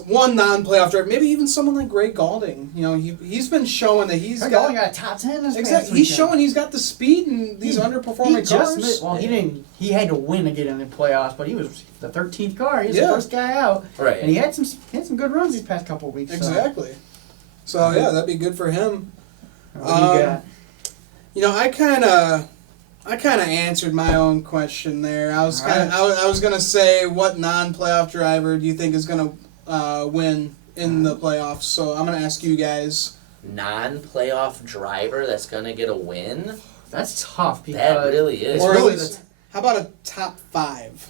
one non-playoff driver, maybe even someone like Greg Galding. He's been showing that he's Greg Galding got a top 10 this past exactly. He's weekend. showing he's got the speed in these underperforming cars. He didn't. He had to win to get in the playoffs, but he was the 13th car. He was the Yeah. first guy out, right. and he had some good runs these past couple of weeks. Exactly. So yeah, that'd be good for him. So, what do you got? I kind of answered my own question there. I was All right. I was gonna say, what non-playoff driver do you think is gonna win in the playoffs? So I'm gonna ask you guys. Non-playoff driver that's gonna get a win. That's tough because That really is. it's Or at really least, how about a top 5?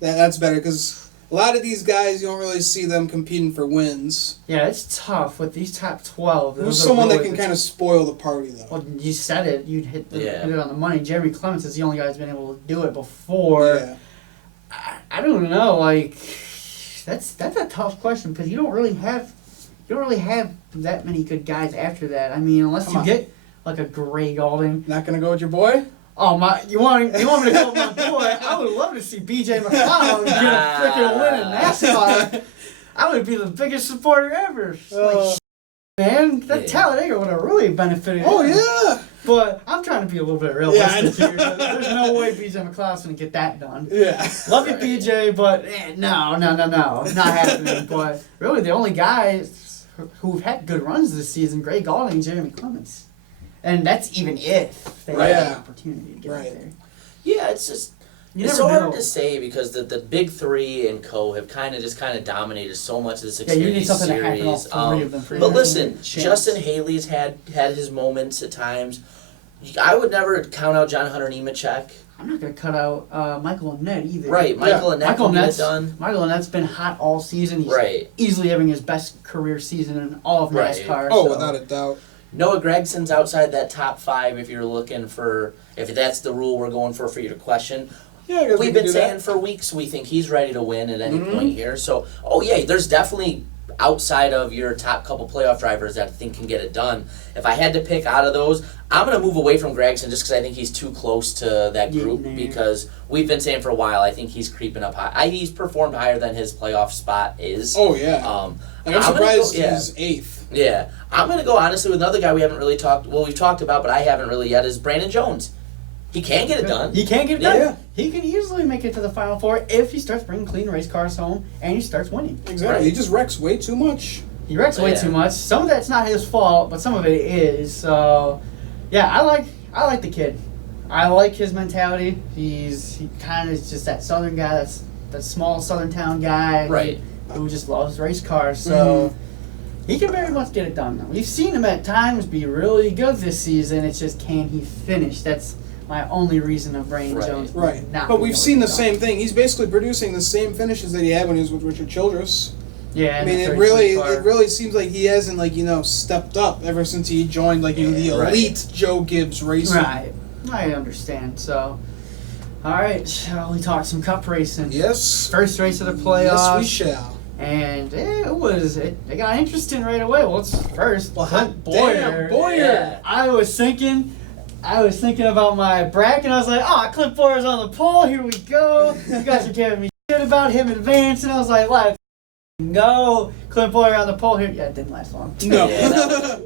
That's better because a lot of these guys you don't really see them competing for wins. yeah, it's tough with these top 12. Who's those are someone that really can the kind of spoil the party though? Well, you said it. You'd hit Yeah. it on the money. Jeremy Clements is the only guy who's been able to do it before. Yeah. I don't know. Like, that's a tough question because you don't really have that many good guys after that. I mean, unless Come you on. get like a Greg Galding. Not gonna go with your boy? Oh my! You want me to call my boy? I would love to see BJ McLeod get a freaking win in NASCAR. I would be the biggest supporter ever. Like, man, that Talladega would have really benefited. Oh him. yeah. But I'm trying to be a little bit realistic here. There's no way BJ McLeod's going to get that done. Yeah. Love you, Right. BJ, but no, not happening. But really, the only guys who've had good runs this season, Greg Galding and Jeremy Clements. And that's even if they Right. had Yeah. an opportunity to get Right. out there. Yeah, it's just You it's never hard know. to say because the big three and co have kind of dominated so much of this Yeah, Xfinity you need something to happen all series. three of them for you But to listen, have a chance. Justin Haley's had his moments at times. I would never count out John Hunter Nemechek. I'm not going to cut out Michael Annett either. Right, Michael Annett Michael can get it Annett's done. Michael Annett's been hot all season. He's Right. easily having his best career season in all of Right. NASCAR. Oh, so. without a doubt. Noah Gregson's outside that top 5 if you're looking for, if that's the rule we're going for your question. Yeah, I guess we We've can been do saying that. for weeks we think he's ready to win at any Mhm. point here. So, there's definitely outside of your top couple playoff drivers that I think can get it done. If I had to pick out of those, I'm going to move away from Gregson just because I think he's too close to that group Getting there. because we've been saying for a while I think he's creeping up high. He's performed higher than his playoff spot is. Oh yeah. I'm Like, I'm gonna surprised go- yeah. he's 8th. Yeah. I'm going to go honestly with another guy we haven't really we've talked about, but I haven't really yet, is Brandon Jones. He can get it done. He can get it done. Yeah. He can easily make it to the Final Four if he starts bringing clean race cars home and he starts winning. Exactly. Right. He just wrecks way too much. He wrecks way Yeah. too much. Some of that's not his fault, but some of it is. So, yeah, I like the kid. I like his mentality. He kind of is just that Southern guy. That's that small Southern town guy. Right. Who just loves race cars. So. He can very much get it done. We've seen him at times be really good this season. It's just, can he finish? That's my only reason of Brandon Right. Jones. Right. Not But being we've able to seen get the it same done. thing. He's basically producing the same finishes that he had when he was with Richard Childress. Yeah. I mean, it really seems like he hasn't stepped up ever since he joined the Right. elite Joe Gibbs racing. Right. I understand. So, all right. Shall we talk some cup racing? Yes. First race of the playoffs. Yes, we shall. And it got interesting right away. Well, it's first. Well, Clint hot damn, Boyer. Yeah. I was thinking about my bracket. I was like, Clint Boyer's on the pole. Here we go. You guys are giving me shit about him advancing. I was like, let's go. Clint Boyer on the pole here. Yeah, it didn't last long. No. Yeah, that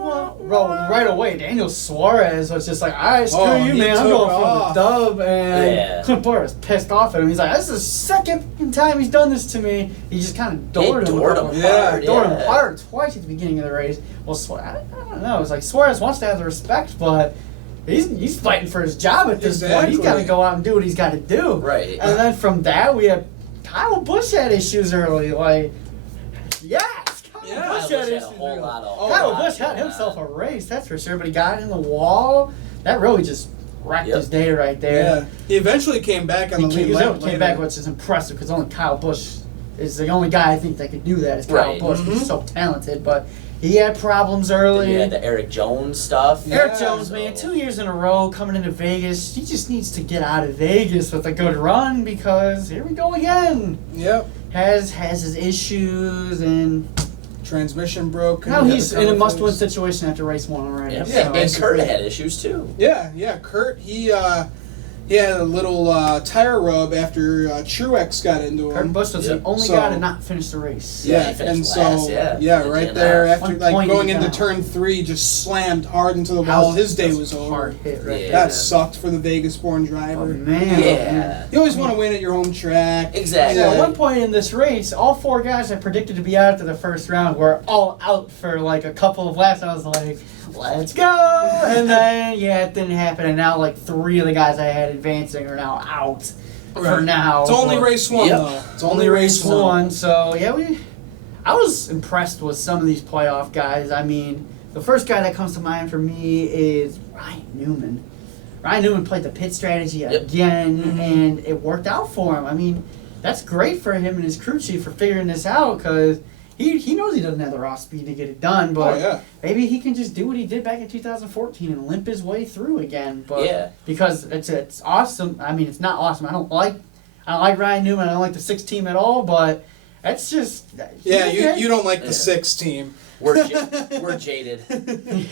Right away, Daniel Suarez was just like, all right, screw you, he man. I'm took going off. for the dub. And Yeah. Clint Boyer was pissed off at him. He's like, this is the second time he's done this to me. He just kind of doored him. doored him hard, Doored him yeah. hard twice at the beginning of the race. Well, I don't know. It's like Suarez wants to have the respect, but he's fighting for his job at this point. He's got to Exactly. go out and do what he's got to do. Right. And then from that, we had Kyle Busch had issues early. Like, yes! Kyle Yeah. Busch Kyle had Busch had a issues whole early. lot of- Kyle lot Busch had going himself on. a race, that's for sure. But he got in the wall. That really just wrecked Yep. his day right there. Yeah, he eventually came back on the lead lap Came later. back, which is impressive because only Kyle Busch is the only guy I think that could do that. Is Kyle Right. Busch. He's so talented, but he had problems early. Yeah, the Eric Jones stuff. Eric Yeah, Jones, man, 2 years in a row coming into Vegas. He just needs to get out of Vegas with a good run because here we go again. Yep. Has his issues and Transmission broke. now couldn't he's get the in a cover must-win fixed. situation after race 1 already. Yep. So- And Kurt basically. had issues too. Yeah, Kurt, he had a little tire rub after Truex got into Kurt him. Busch was Yep. the only So- guy to not finish the race. Yeah, he Yeah, finished and so last, yeah. right there after 1 like point going he into got. turn 3, just slammed hard into the wall. His day was over. Hard hit right Yeah. there. That sucked for the Vegas-born driver. Oh, man. Yeah. You always want to win at your home track. Exactly. So at one point in this race, all 4 guys I predicted to be out after the first round were all out for like a couple of laps. I was like, let's go! And then, it didn't happen. And now like 3 of the guys I had advancing are now out for Right. now. It's only But- race 1 Yep. though. It's only race 1. 1. So, I was impressed with some of these playoff guys. I mean, the first guy that comes to mind for me is Ryan Newman. Ryan Newman played the pit strategy again, Mhm. and it worked out for him. I mean, that's great for him and his crew chief for figuring this out because he knows he doesn't have the raw speed to get it done, but Oh yeah. maybe he can just do what he did back in 2014 and limp his way through again. But Yeah. because it's awesome. I mean, it's not awesome. I don't like Ryan Newman. I don't like the 6 team at all, but that's just Yeah, okay. you don't like Yeah. the 6 team. We're jaded.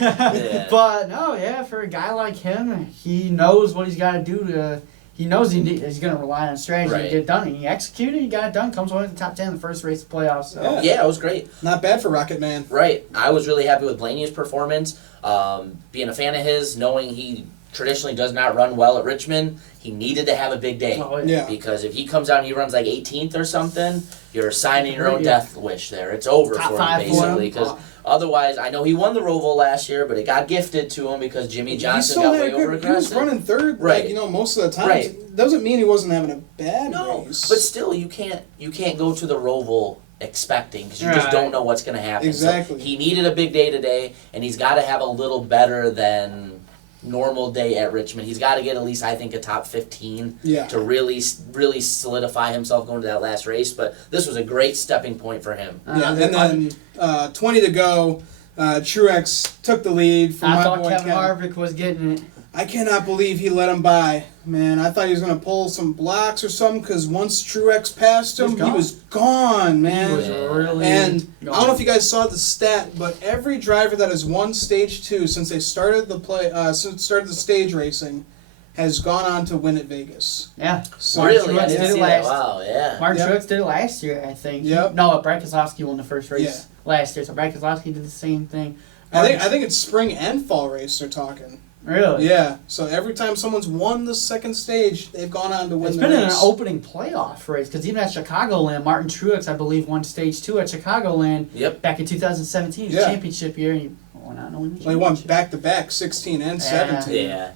Yeah. But no, for a guy like him, he knows what he's got to do to. He knows he's going to rely on strategy to Right. get it done, and he executed. He got it done. Comes away with the top 10 in the first race of the playoffs. So. Yeah. Yeah, it was great. Not bad for Rocket Man. Right. I was really happy with Blaney's performance. Being a fan of his, knowing he traditionally does not run well at Richmond, he needed to have a big day. Oh, Yeah. Because if he comes out and he runs like 18th or something, you're signing your own Yeah. death wish there. It's over Top for him, 5 for him. basically. Because otherwise, I know he won the Roval last year, but it got gifted to him because Jimmy He Johnson still got had way a good. over He was aggressive. running third, Right. like, most of the time. Right. Doesn't mean he wasn't having a bad No, race. but still, you can't go to the Roval expecting because you just Right. don't know what's going to happen. Exactly. So he needed a big day today, and he's got to have a little better than normal day at Richmond. He's got to get at least, I think, a top 15 Yeah. to really solidify himself going to that last race. But this was a great stepping point for him. Yeah, and then 20 to go. Truex took the lead from I my thought boy Kevin Kevin. Harvick was getting it. I cannot believe he let him by. Man, I thought he was going to pull some blocks or something because once Truex passed him, he was gone, man. He was really And gone. I don't know if you guys saw the stat, but every driver that has won Stage 2 since they started the stage racing has gone on to win at Vegas. Yeah. So Really? Truex I did didn't it see last- that. Wow, yeah. Martin Yep. Truex did it last year, I think. Yep. No, Brad Keselowski won the first race Yeah. last year, so Brad Keselowski did the same thing. I think it's spring and fall race they're talking. Really? Yeah. So every time someone's won the second stage, they've gone on to win It's the been in an race. opening playoff race because even at Chicagoland, Martin Truex, I believe, won Stage 2 at Chicagoland Yep. back in 2017, his Yeah. championship year. And he went on to win the Well, he won championship. back to back, 16 and 17. Yeah.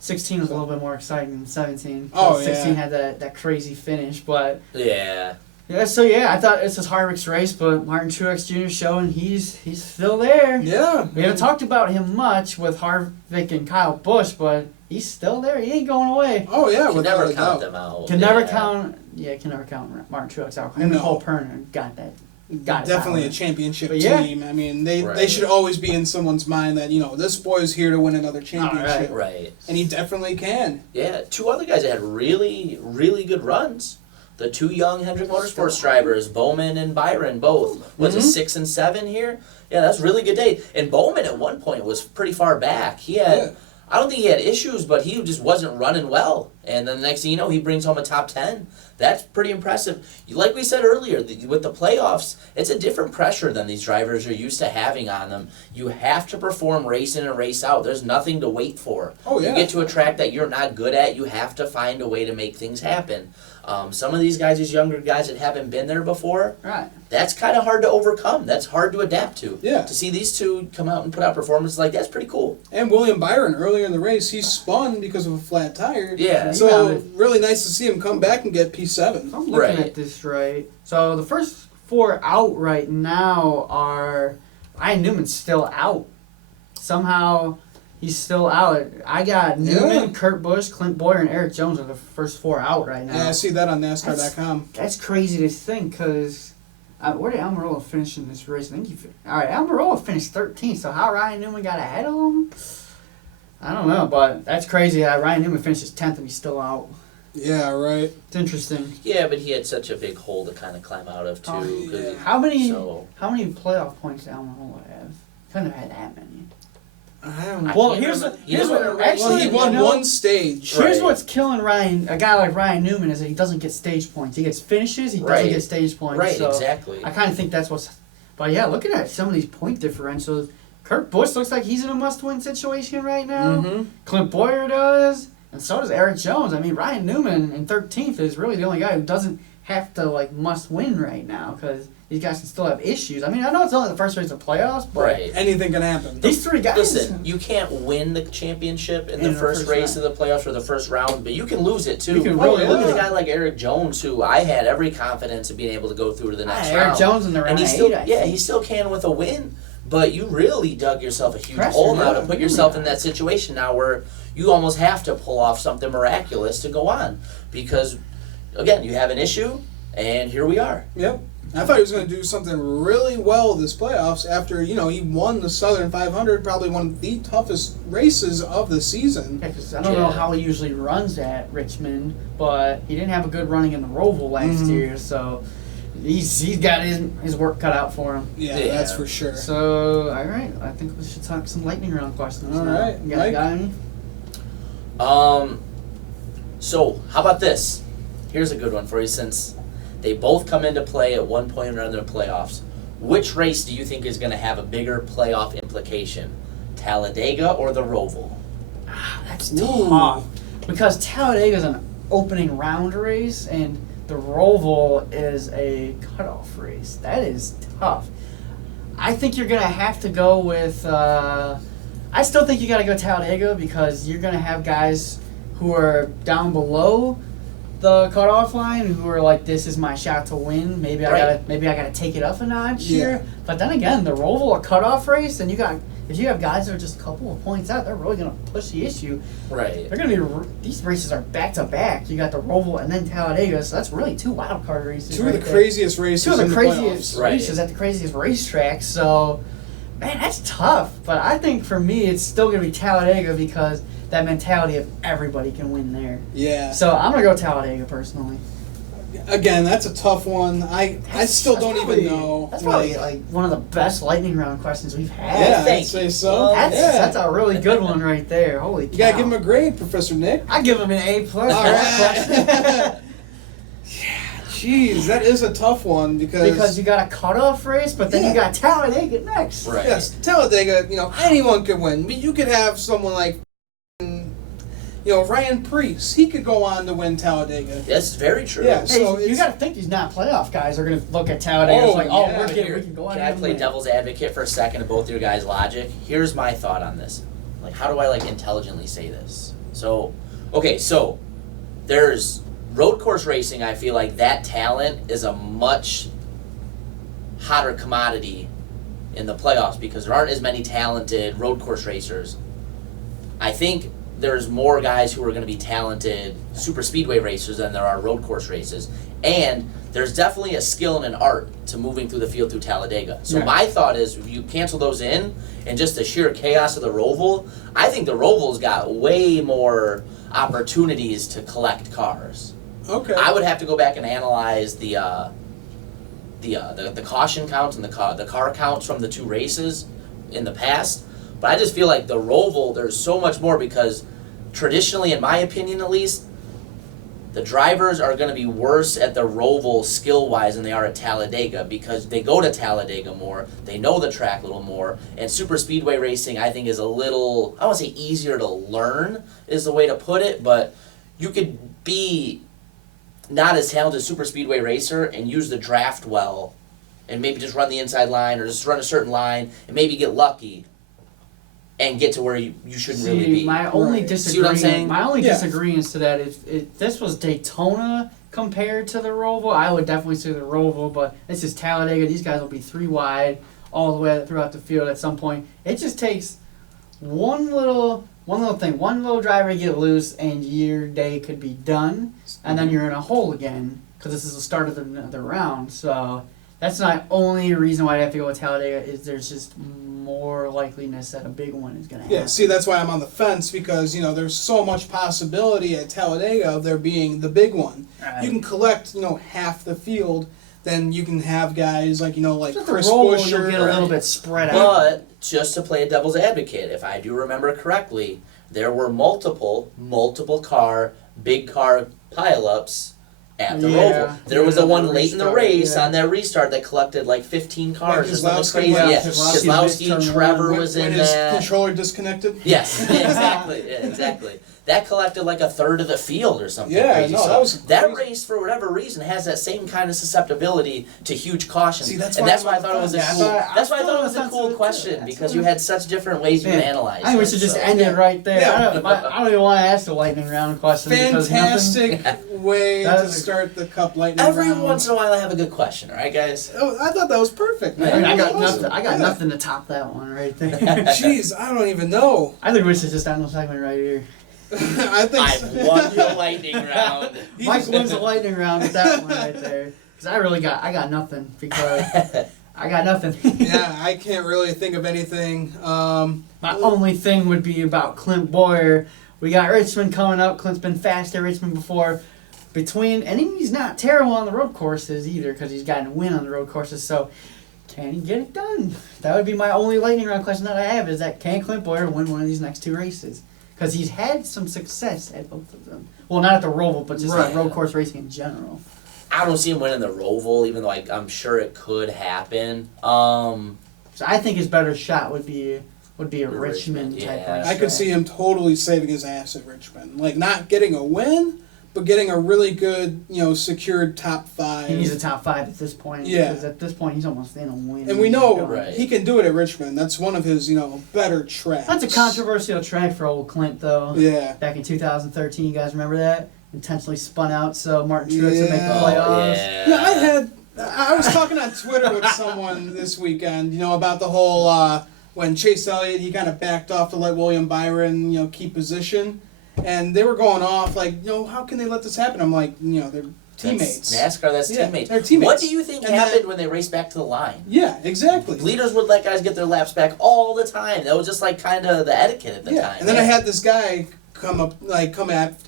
16 was a little bit more exciting than 17. Oh, 16 yeah. had that crazy finish, but Yeah. I thought this was Harvick's race, but Martin Truex Jr. showing he's still there. Yeah. We haven't talked about him much with Harvick and Kyle Busch, but he's still there. He ain't going away. Oh, yeah, Can without never a count doubt. them out. Can Yeah. never count Martin Truex out. Him and No. Cole Perner got that. Got it Definitely a down. championship But yeah. team. I mean, they Right. should always be in someone's mind that, this boy's here to win another championship. Right. And he definitely can. Yeah. 2 other guys that had really, really good runs. The 2 young Hendrick Motorsports drivers, Bowman and Byron, both. Was Mhm. it 6 and 7 here? Yeah, that's a really good day. And Bowman at one point was pretty far back. He had, Yeah. I don't think he had issues, but he just wasn't running well. And then the next thing you know, he brings home a top 10. That's pretty impressive. Like we said earlier, with the playoffs, it's a different pressure than these drivers are used to having on them. You have to perform race in and race out. There's nothing to wait for. Oh, yeah. You get to a track that you're not good at, you have to find a way to make things happen. Some of these guys, these younger guys that haven't been there before, Right. that's kind of hard to overcome. That's hard to adapt to. Yeah. To see these 2 come out and put out performances like that's pretty cool. And William Byron, earlier in the race, he spun because of a flat tire. Yeah. So, Rebounded. really nice to see him come back and get P7. I'm looking Right. at this right. So the first 4 out right now are Ryan Newman's still out. Somehow he's still out. I got Newman, Kurt Busch, Clint Boyer, and Eric Jones are the first 4 out right now. Yeah, I see that on NASCAR.com. That's crazy to think, because where did Almirola finish in this race? I think Almirola finished 13th, so how Ryan Newman got ahead of him? I don't know, but that's crazy. Ryan Newman finishes 10th and he's still out. Yeah, right. It's interesting. Yeah, but he had such a big hole to kind of climb out of, too. Yeah. How many playoff points did Almirola have? Couldn't have had that many. Well, here's what Well, he won one stage. Here's what's killing Ryan, a guy like Ryan Newman, is that he doesn't get stage points. He gets finishes, he doesn't get stage points. Right, so exactly. I kind of think that's what's. But yeah, looking at some of these point differentials, Kurt Busch looks like he's in a must-win situation right now. Mm-hmm. Clint Boyer does, and so does Eric Jones. I mean, Ryan Newman in 13th is really the only guy who doesn't have to must-win right now, because these guys can still have issues. I mean, I know it's only the first race of playoffs, but anything can happen. These 3 guys. Listen, you can't win the championship in the first race of the playoffs or the first round, but you can lose it too. You can really look lose. at a guy like Eric Jones, who I had every confidence of being able to go through to the next round. Eric Jones in the round and he still can with a win. But you really dug yourself a huge hole now to put yourself in that situation now where you almost have to pull off something miraculous to go on, because again, you have an issue, and here we are. Yep. I thought he was going to do something really well this playoffs after, he won the Southern 500, probably one of the toughest races of the season. Yeah, because I don't know how he usually runs at Richmond, but he didn't have a good running in the Roval last year, so he's got his work cut out for him. Yeah, that's for sure. So, all right, I think we should talk some lightning round questions all now. Right. You guys got any? So, how about this? Here's a good one for you, since they both come into play at one point or another in the playoffs. Which race do you think is going to have a bigger playoff implication? Talladega or the Roval? That's tough. Because Talladega is an opening round race, and the Roval is a cutoff race. That is tough. I think you're going to have to go with... I still think you got to go Talladega, because you're going to have guys who are down below the cutoff line who are like, this is my shot to win. Maybe I gotta take it up a notch here. But then again, the Roval, a cutoff race, and if you have guys that are just a couple of points out, they're really gonna push the issue. Right. They're gonna be these races are back to back. You got the Roval and then Talladega, so that's really 2 wild card races. Two of the craziest races. 2 of the in craziest the races at the craziest racetracks. So, man, that's tough. But I think for me, it's still gonna be Talladega, because that mentality of everybody can win there. Yeah. So I'm gonna go Talladega personally. Again, that's a tough one. I still don't even know. That's probably one of the best lightning round questions we've had. Yeah, I'd say so. That's a really good one right there. Holy cow. You gotta give him a grade, Professor Nick. I give him an A+ for that question. Jeez, that is a tough one, because you got a cutoff race, but then you got Talladega next. Right. Yes, Talladega. Anyone could win. But you could have someone like, Ryan Preece. He could go on to win Talladega. That's very true. Yeah. Hey, So you got to think these not playoff guys are going to look at Talladega we can go on. Can I play devil's advocate for a second of both your guys' logic? Here's my thought on this. How do I intelligently say this? So there's road course racing. I feel like that talent is a much hotter commodity in the playoffs, because there aren't as many talented road course racers. I think there's more guys who are going to be talented super speedway racers than there are road course races. And there's definitely a skill and an art to moving through the field through Talladega. So my thought is, if you cancel those in, and just the sheer chaos of the Roval, I think the Roval's got way more opportunities to collect cars. Okay. I would have to go back and analyze the caution counts and the car counts from the 2 races in the past. But I just feel like the Roval, there's so much more, because traditionally, in my opinion at least, the drivers are going to be worse at the Roval skill-wise than they are at Talladega, because they go to Talladega more, they know the track a little more, and super speedway racing, I think, is a little, I don't want to say easier to learn is the way to put it, but you could be not as talented super speedway racer and use the draft well, and maybe just run the inside line, or just run a certain line, and maybe get lucky and get to where you shouldn't really be. My only disagreement, See what I'm saying? My only disagreement to that is, if this was Daytona compared to the Roval, I would definitely say the Roval, but this is Talladega. These guys will be 3 wide all the way throughout the field at some point. It just takes one little thing, one little driver get loose, and your day could be done, and then you're in a hole again because this is the start of another round. So that's not only a reason why I have to go with Talladega. Is there's just more likeliness that a big one is going to happen. Yeah, see, that's why I'm on the fence because, you know, there's so much possibility at Talladega of there being the big one. Right. You can collect, you know, half the field, then you can have guys like, you know, like Just Chris the roll, Buescher. you'll get a little bit spread out. But just to play a devil's advocate, if I do remember correctly, there were multiple big car pileups at the Yeah. Roval. There was Yeah, the one the late in the restart, race yeah. on that restart that collected like 15 cars or something Keselowski, crazy. yeah, Yeah, Keselowski Keselowski, missed Trevor when, was when in his that. controller disconnected. Yes, exactly. Yeah, exactly. That collected like a third of the field or something Yeah, crazy. no, So that was that crazy. race, for whatever reason, has that same kind of susceptibility to huge caution. See, that's and why that's I'm why I on thought it was a the cool. fence. That's why I I'm thought it was still a on the cool fence with it, question too. because you had such different ways you Yeah. analyze. I think we it, should just so. end it right there. Yeah. I don't even want to ask the lightning round question because Fantastic way That to was a- start the Cup lightning Every round. once in a while, I have a good question. All right, guys. Oh, I thought that was perfect, man. nothing. I got That was nothing. I got good. nothing to top that one right there. Jeez, I don't even know. I think we should just end the segment right here. I think I've won the lightning round. Mike wins the lightning round with that one right there. Because I got nothing because I got nothing. Yeah, I can't really think of anything. My only thing would be about Clint Boyer. We got Richmond coming up. Clint's been fast at Richmond before. And he's not terrible on the road courses either because he's gotten a win on the road courses. So can he get it done? That would be my only lightning round question that I have is that can Clint Boyer win one of these next two races? Because he's had some success at both of them. Well, not at the Roval, but just Right. at road course racing in general. I don't see him winning the Roval, even though I'm sure it could happen. So I think his better shot would be a Richmond type yeah. race. I could see him totally saving his ass at Richmond. Like, not getting a win, but getting a really good, you know, secured top five. He needs a top five at this point. Yeah. Because at this point, he's almost in a win. And we know Right. he can do it at Richmond. That's one of his, you know, better tracks. That's a controversial track for old Clint, though. Yeah. Back in 2013, you guys remember that? Intentionally spun out so Martin Truex would make the Yeah. playoffs. yeah. Yeah, I was talking on Twitter with someone this weekend, you know, about the whole, when Chase Elliott, he kind of backed off to let William Byron, you know, keep position. And they were going off, like, you know, how can they let this happen? I'm like, you know, they're teammates. That's NASCAR, that's Yeah, teammates. they're teammates. What do you think And happened then- when they raced back to the line? Yeah, exactly. Leaders would let guys get their laps back all the time. That was just like kind of the etiquette at the Yeah, time. and then I had this guy come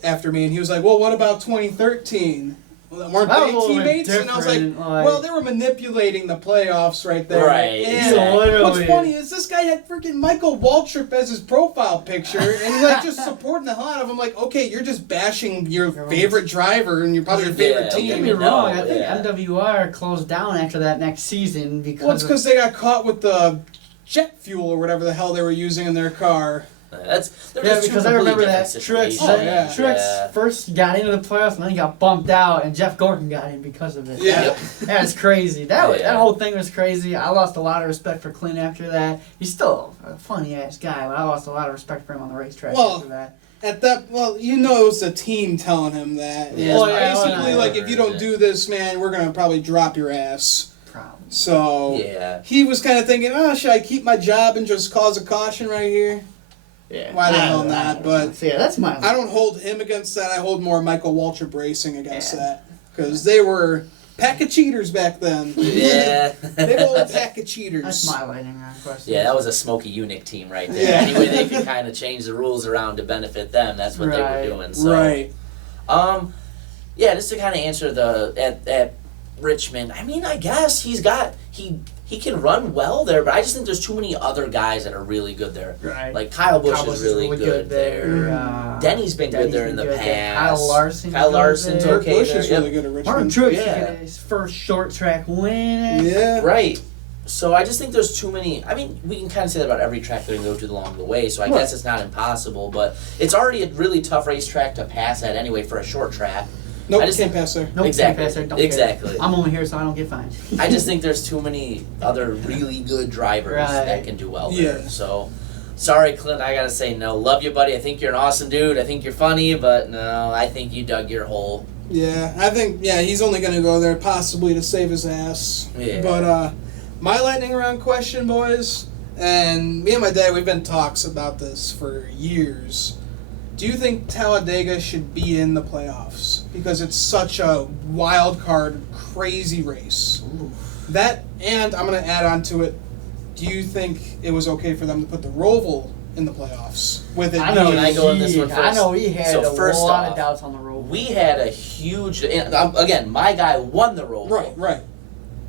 after me, and he was like, well, what about 2013? Well, weren't That was they a little bit teammates? And I was like, different, like- well, they were manipulating the playoffs right there. Right, And exactly. what's funny is this guy had freaking Michael Waltrip as his profile picture, and he's like just supporting the hell out of him. Like, okay, you're just bashing your favorite driver and you're probably your favorite Yeah, Don't team. get me you know, wrong, I think yeah. MWR closed down after that next season because Well, it's because they got caught with the jet fuel or whatever the hell they were using in their car. They're Yeah, just two because I completely remember that different Truex, situations. Oh, yeah. Truex first got into the playoffs and then he got bumped out, and Jeff Gordon got in because of it. Yeah. That's crazy. That Yeah. whole thing was crazy. I lost a lot of respect for Clint after that. He's still a funny ass guy, but I lost a lot of respect for him on the racetrack Well, after that. You know, it was the team telling him that. Yeah, It's well, yeah, basically, well, like, if you don't do this, man, we're gonna probably drop your ass. Problem. So Yeah. he was kind of thinking, oh, should I keep my job and just cause a caution right here? Yeah. Why the I hell don't know. not? But So, yeah, that's my. I don't hold him against that. I hold more Michael Waltrip Racing against Yeah. that. Because they were pack of cheaters back then. Yeah. Big old pack of cheaters. That's my lightning round question. Yeah, that was a Smoky Eunuch team right there. Yeah. Anyway, they could kind of change the rules around to benefit them. That's what Right. they were doing. So, Right. Yeah, just to kind of answer at Richmond. I mean, I guess he can run well there, but I just think there's too many other guys that are really good there. Right. Like Kyle Busch Kyle is really good there. Denny's been good there in the past. Kyle Larson. Kyle Larson's good there. okay Bush there. is Yep. really good at Martin Richmond. Truex Yeah. got his first short track win. Yeah. Right. So I just think there's too many. I mean, we can kind of say that about every track they're going to go to along the way, so I Right. guess it's not impossible, but it's already a really tough racetrack to pass at anyway for a short track. Nope, I just can't think- pass there. Nope, Exactly. can't pass there, don't Exactly. care. I'm only here so I don't get fined. I just think there's too many other really good drivers Right. that can do well there. Yeah. So, sorry, Clint, I got to say no. Love you, buddy. I think you're an awesome dude. I think you're funny, but no, I think you dug your hole. Yeah, I think, he's only going to go there possibly to save his ass. Yeah. But my lightning round question, boys, and me and my dad, we've been talks about this for years. Do you think Talladega should be in the playoffs? Because it's such a wild card, crazy race. Ooh. That, and I'm going to add on to it, do you think it was okay for them to put the Roval in the playoffs? With it I know, Can I go in this one first? I know he had So a first lot off, of doubts on the road. We had a huge, and, again, my guy won the Roval. Right.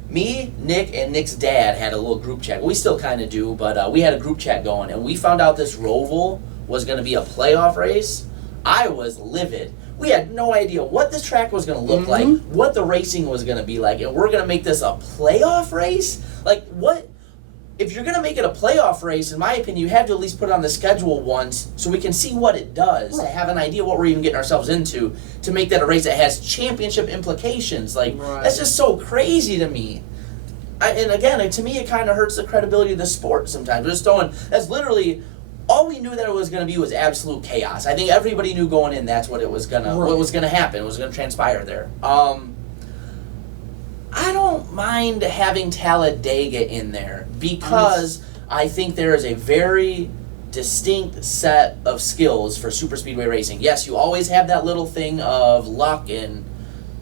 Me, Nick, and Nick's dad had a little group chat. We still kind of do, but we had a group chat going, and we found out this Roval was going to be a playoff race. I was livid. We had no idea what this track was going to look like, what the racing was going to be like, and we're going to make this a playoff race? Like, what? If you're going to make it a playoff race, in my opinion, you have to at least put it on the schedule once so we can see what it does, to have an idea what we're even getting ourselves into, to make that a race that has championship implications. Like, that's just so crazy to me. And again, to me, it kind of hurts the credibility of the sport sometimes. We're just throwing, that's literally, all we knew that it was going to be was absolute chaos. I think everybody knew going in that's what it was going to, what was going to happen, what was going to transpire there. I don't mind having Talladega in there because I think there is a very distinct set of skills for super speedway racing. Yes, you always have that little thing of luck and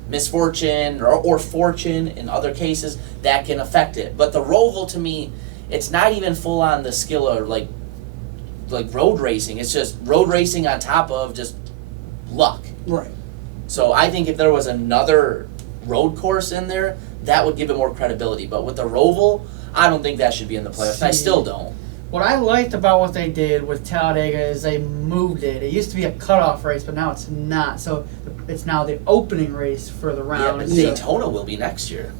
misfortune or fortune in other cases that can affect it. But the Roval, to me, it's not even full on the skill of like road racing. It's just road racing on top of just luck. Right. So I think if there was another road course in there, that would give it more credibility. But with the Roval, I don't think that should be in the playoffs. I still don't. What I liked about what they did with Talladega is they moved it. It used to be a cutoff race, but now it's not. So it's now the opening race for the round. Yeah, but Daytona will be next year.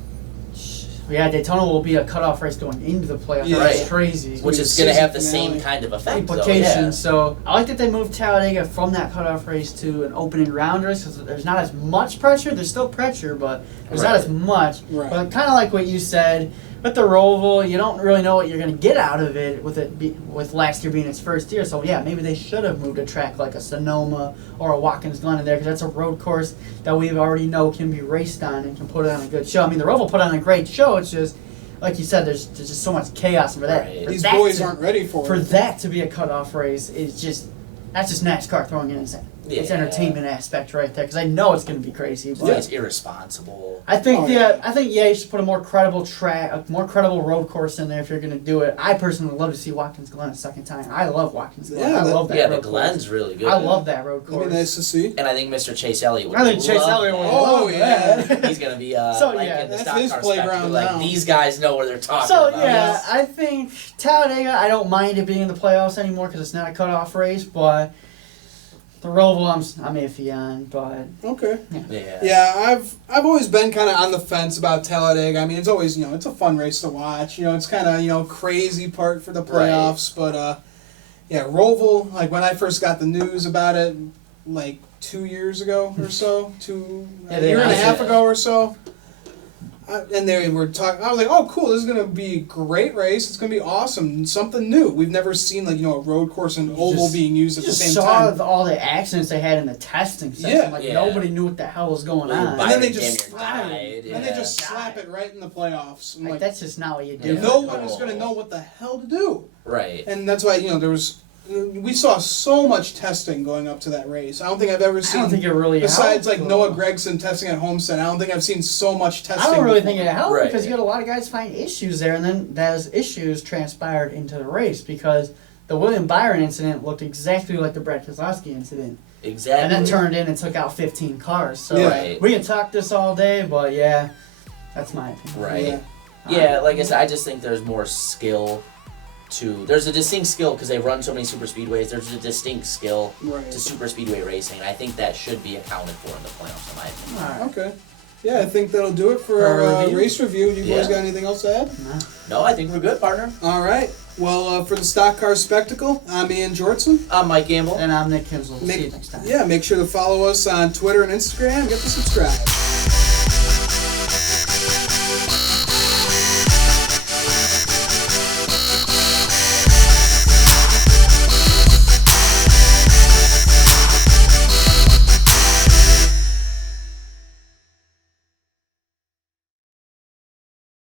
Yeah, Daytona will be a cutoff race going into the playoffs. Yeah. That's Right. crazy. Which is going to have the same kind of effect, implications. though. So I like that they moved Talladega from that cutoff race to an opening round race because there's not as much pressure. There's still pressure, but there's not as much. Right. But kind of like what you said with the Roval, you don't really know what you're going to get out of it with last year being its first year. So yeah, maybe they should have moved a track like a Sonoma or a Watkins Glen in there because that's a road course that we already know can be raced on and can put on a good show. I mean, the Roval put on a great show. It's just like you said, there's just so much chaos for that. Right. For These that boys aren't ready for it. that to be a cutoff race is that's just NASCAR throwing in its entertainment aspect right there because I know it's going to be crazy. But It's irresponsible. I think you should put a more credible track, a more credible road course in there if you're going to do it. I personally would love to see Watkins Glen a second time. I love Watkins Glen. Yeah, I love that Yeah, road the Glen's course. really good. I love that road That'd course. be nice to see. And I think Mr. Chase Elliott would I think Chase love Elliott that. would Oh, love yeah. that. He's going to be So, like yeah, in the that's stock his car playground spectacle. now. Like, these guys know what they're talking So about. yeah, I think Talladega. I don't mind it being in the playoffs anymore because it's not a cutoff race. But the Roval, I'm iffy on. But Okay. Yeah. Yeah, I've always been kind of on the fence about Talladega. I mean, it's always, it's a fun race to watch. It's kind of, crazy part for the playoffs. But, yeah, Roval, like when I first got the news about it, like 2 years ago or so, a year and a half ago or so, and they were talking, I was like, oh, cool, this is going to be a great race. It's going to be awesome. Something new. We've never seen, like, a road course and oval being used at the same time. saw all the accidents they had in the testing section. Yeah. Nobody knew what the hell was going on. And then they Byron just damn slap near it. died, And they yeah. just slap it right in the playoffs. I'm Like, like, that's just not what you do. no one is going to know what the hell to do. Right. And that's why, we saw so much testing going up to that race. I don't think I've ever I seen, don't think it really besides helped, like though. Noah Gragson testing at Homestead, I don't think I've seen so much testing. I don't really before. think it helped Right. because you had a lot of guys find issues there, and then those issues transpired into the race because the William Byron incident looked exactly like the Brad Keselowski incident. Exactly. And then turned in and took out 15 cars. So Yeah. Right. we can talk this all day, but yeah, that's my opinion. Right. Yeah. Yeah, like I said, I just think there's more skill there's a distinct skill because they run so many super speedways. There's a distinct skill Right. to super speedway racing. I think that should be accounted for in the playoffs, in my opinion. All right. Okay. Yeah, I think that'll do it for For our our review. race review. You Yeah. boys got anything else to add? No, I think we're good, partner. All right. Well, for the Stock Car Spectacle, I'm Ian Jortson. I'm Mike Gamble. And I'm Nick Kinsel. See you next time. Yeah, make sure to follow us on Twitter and Instagram. Get to subscribe.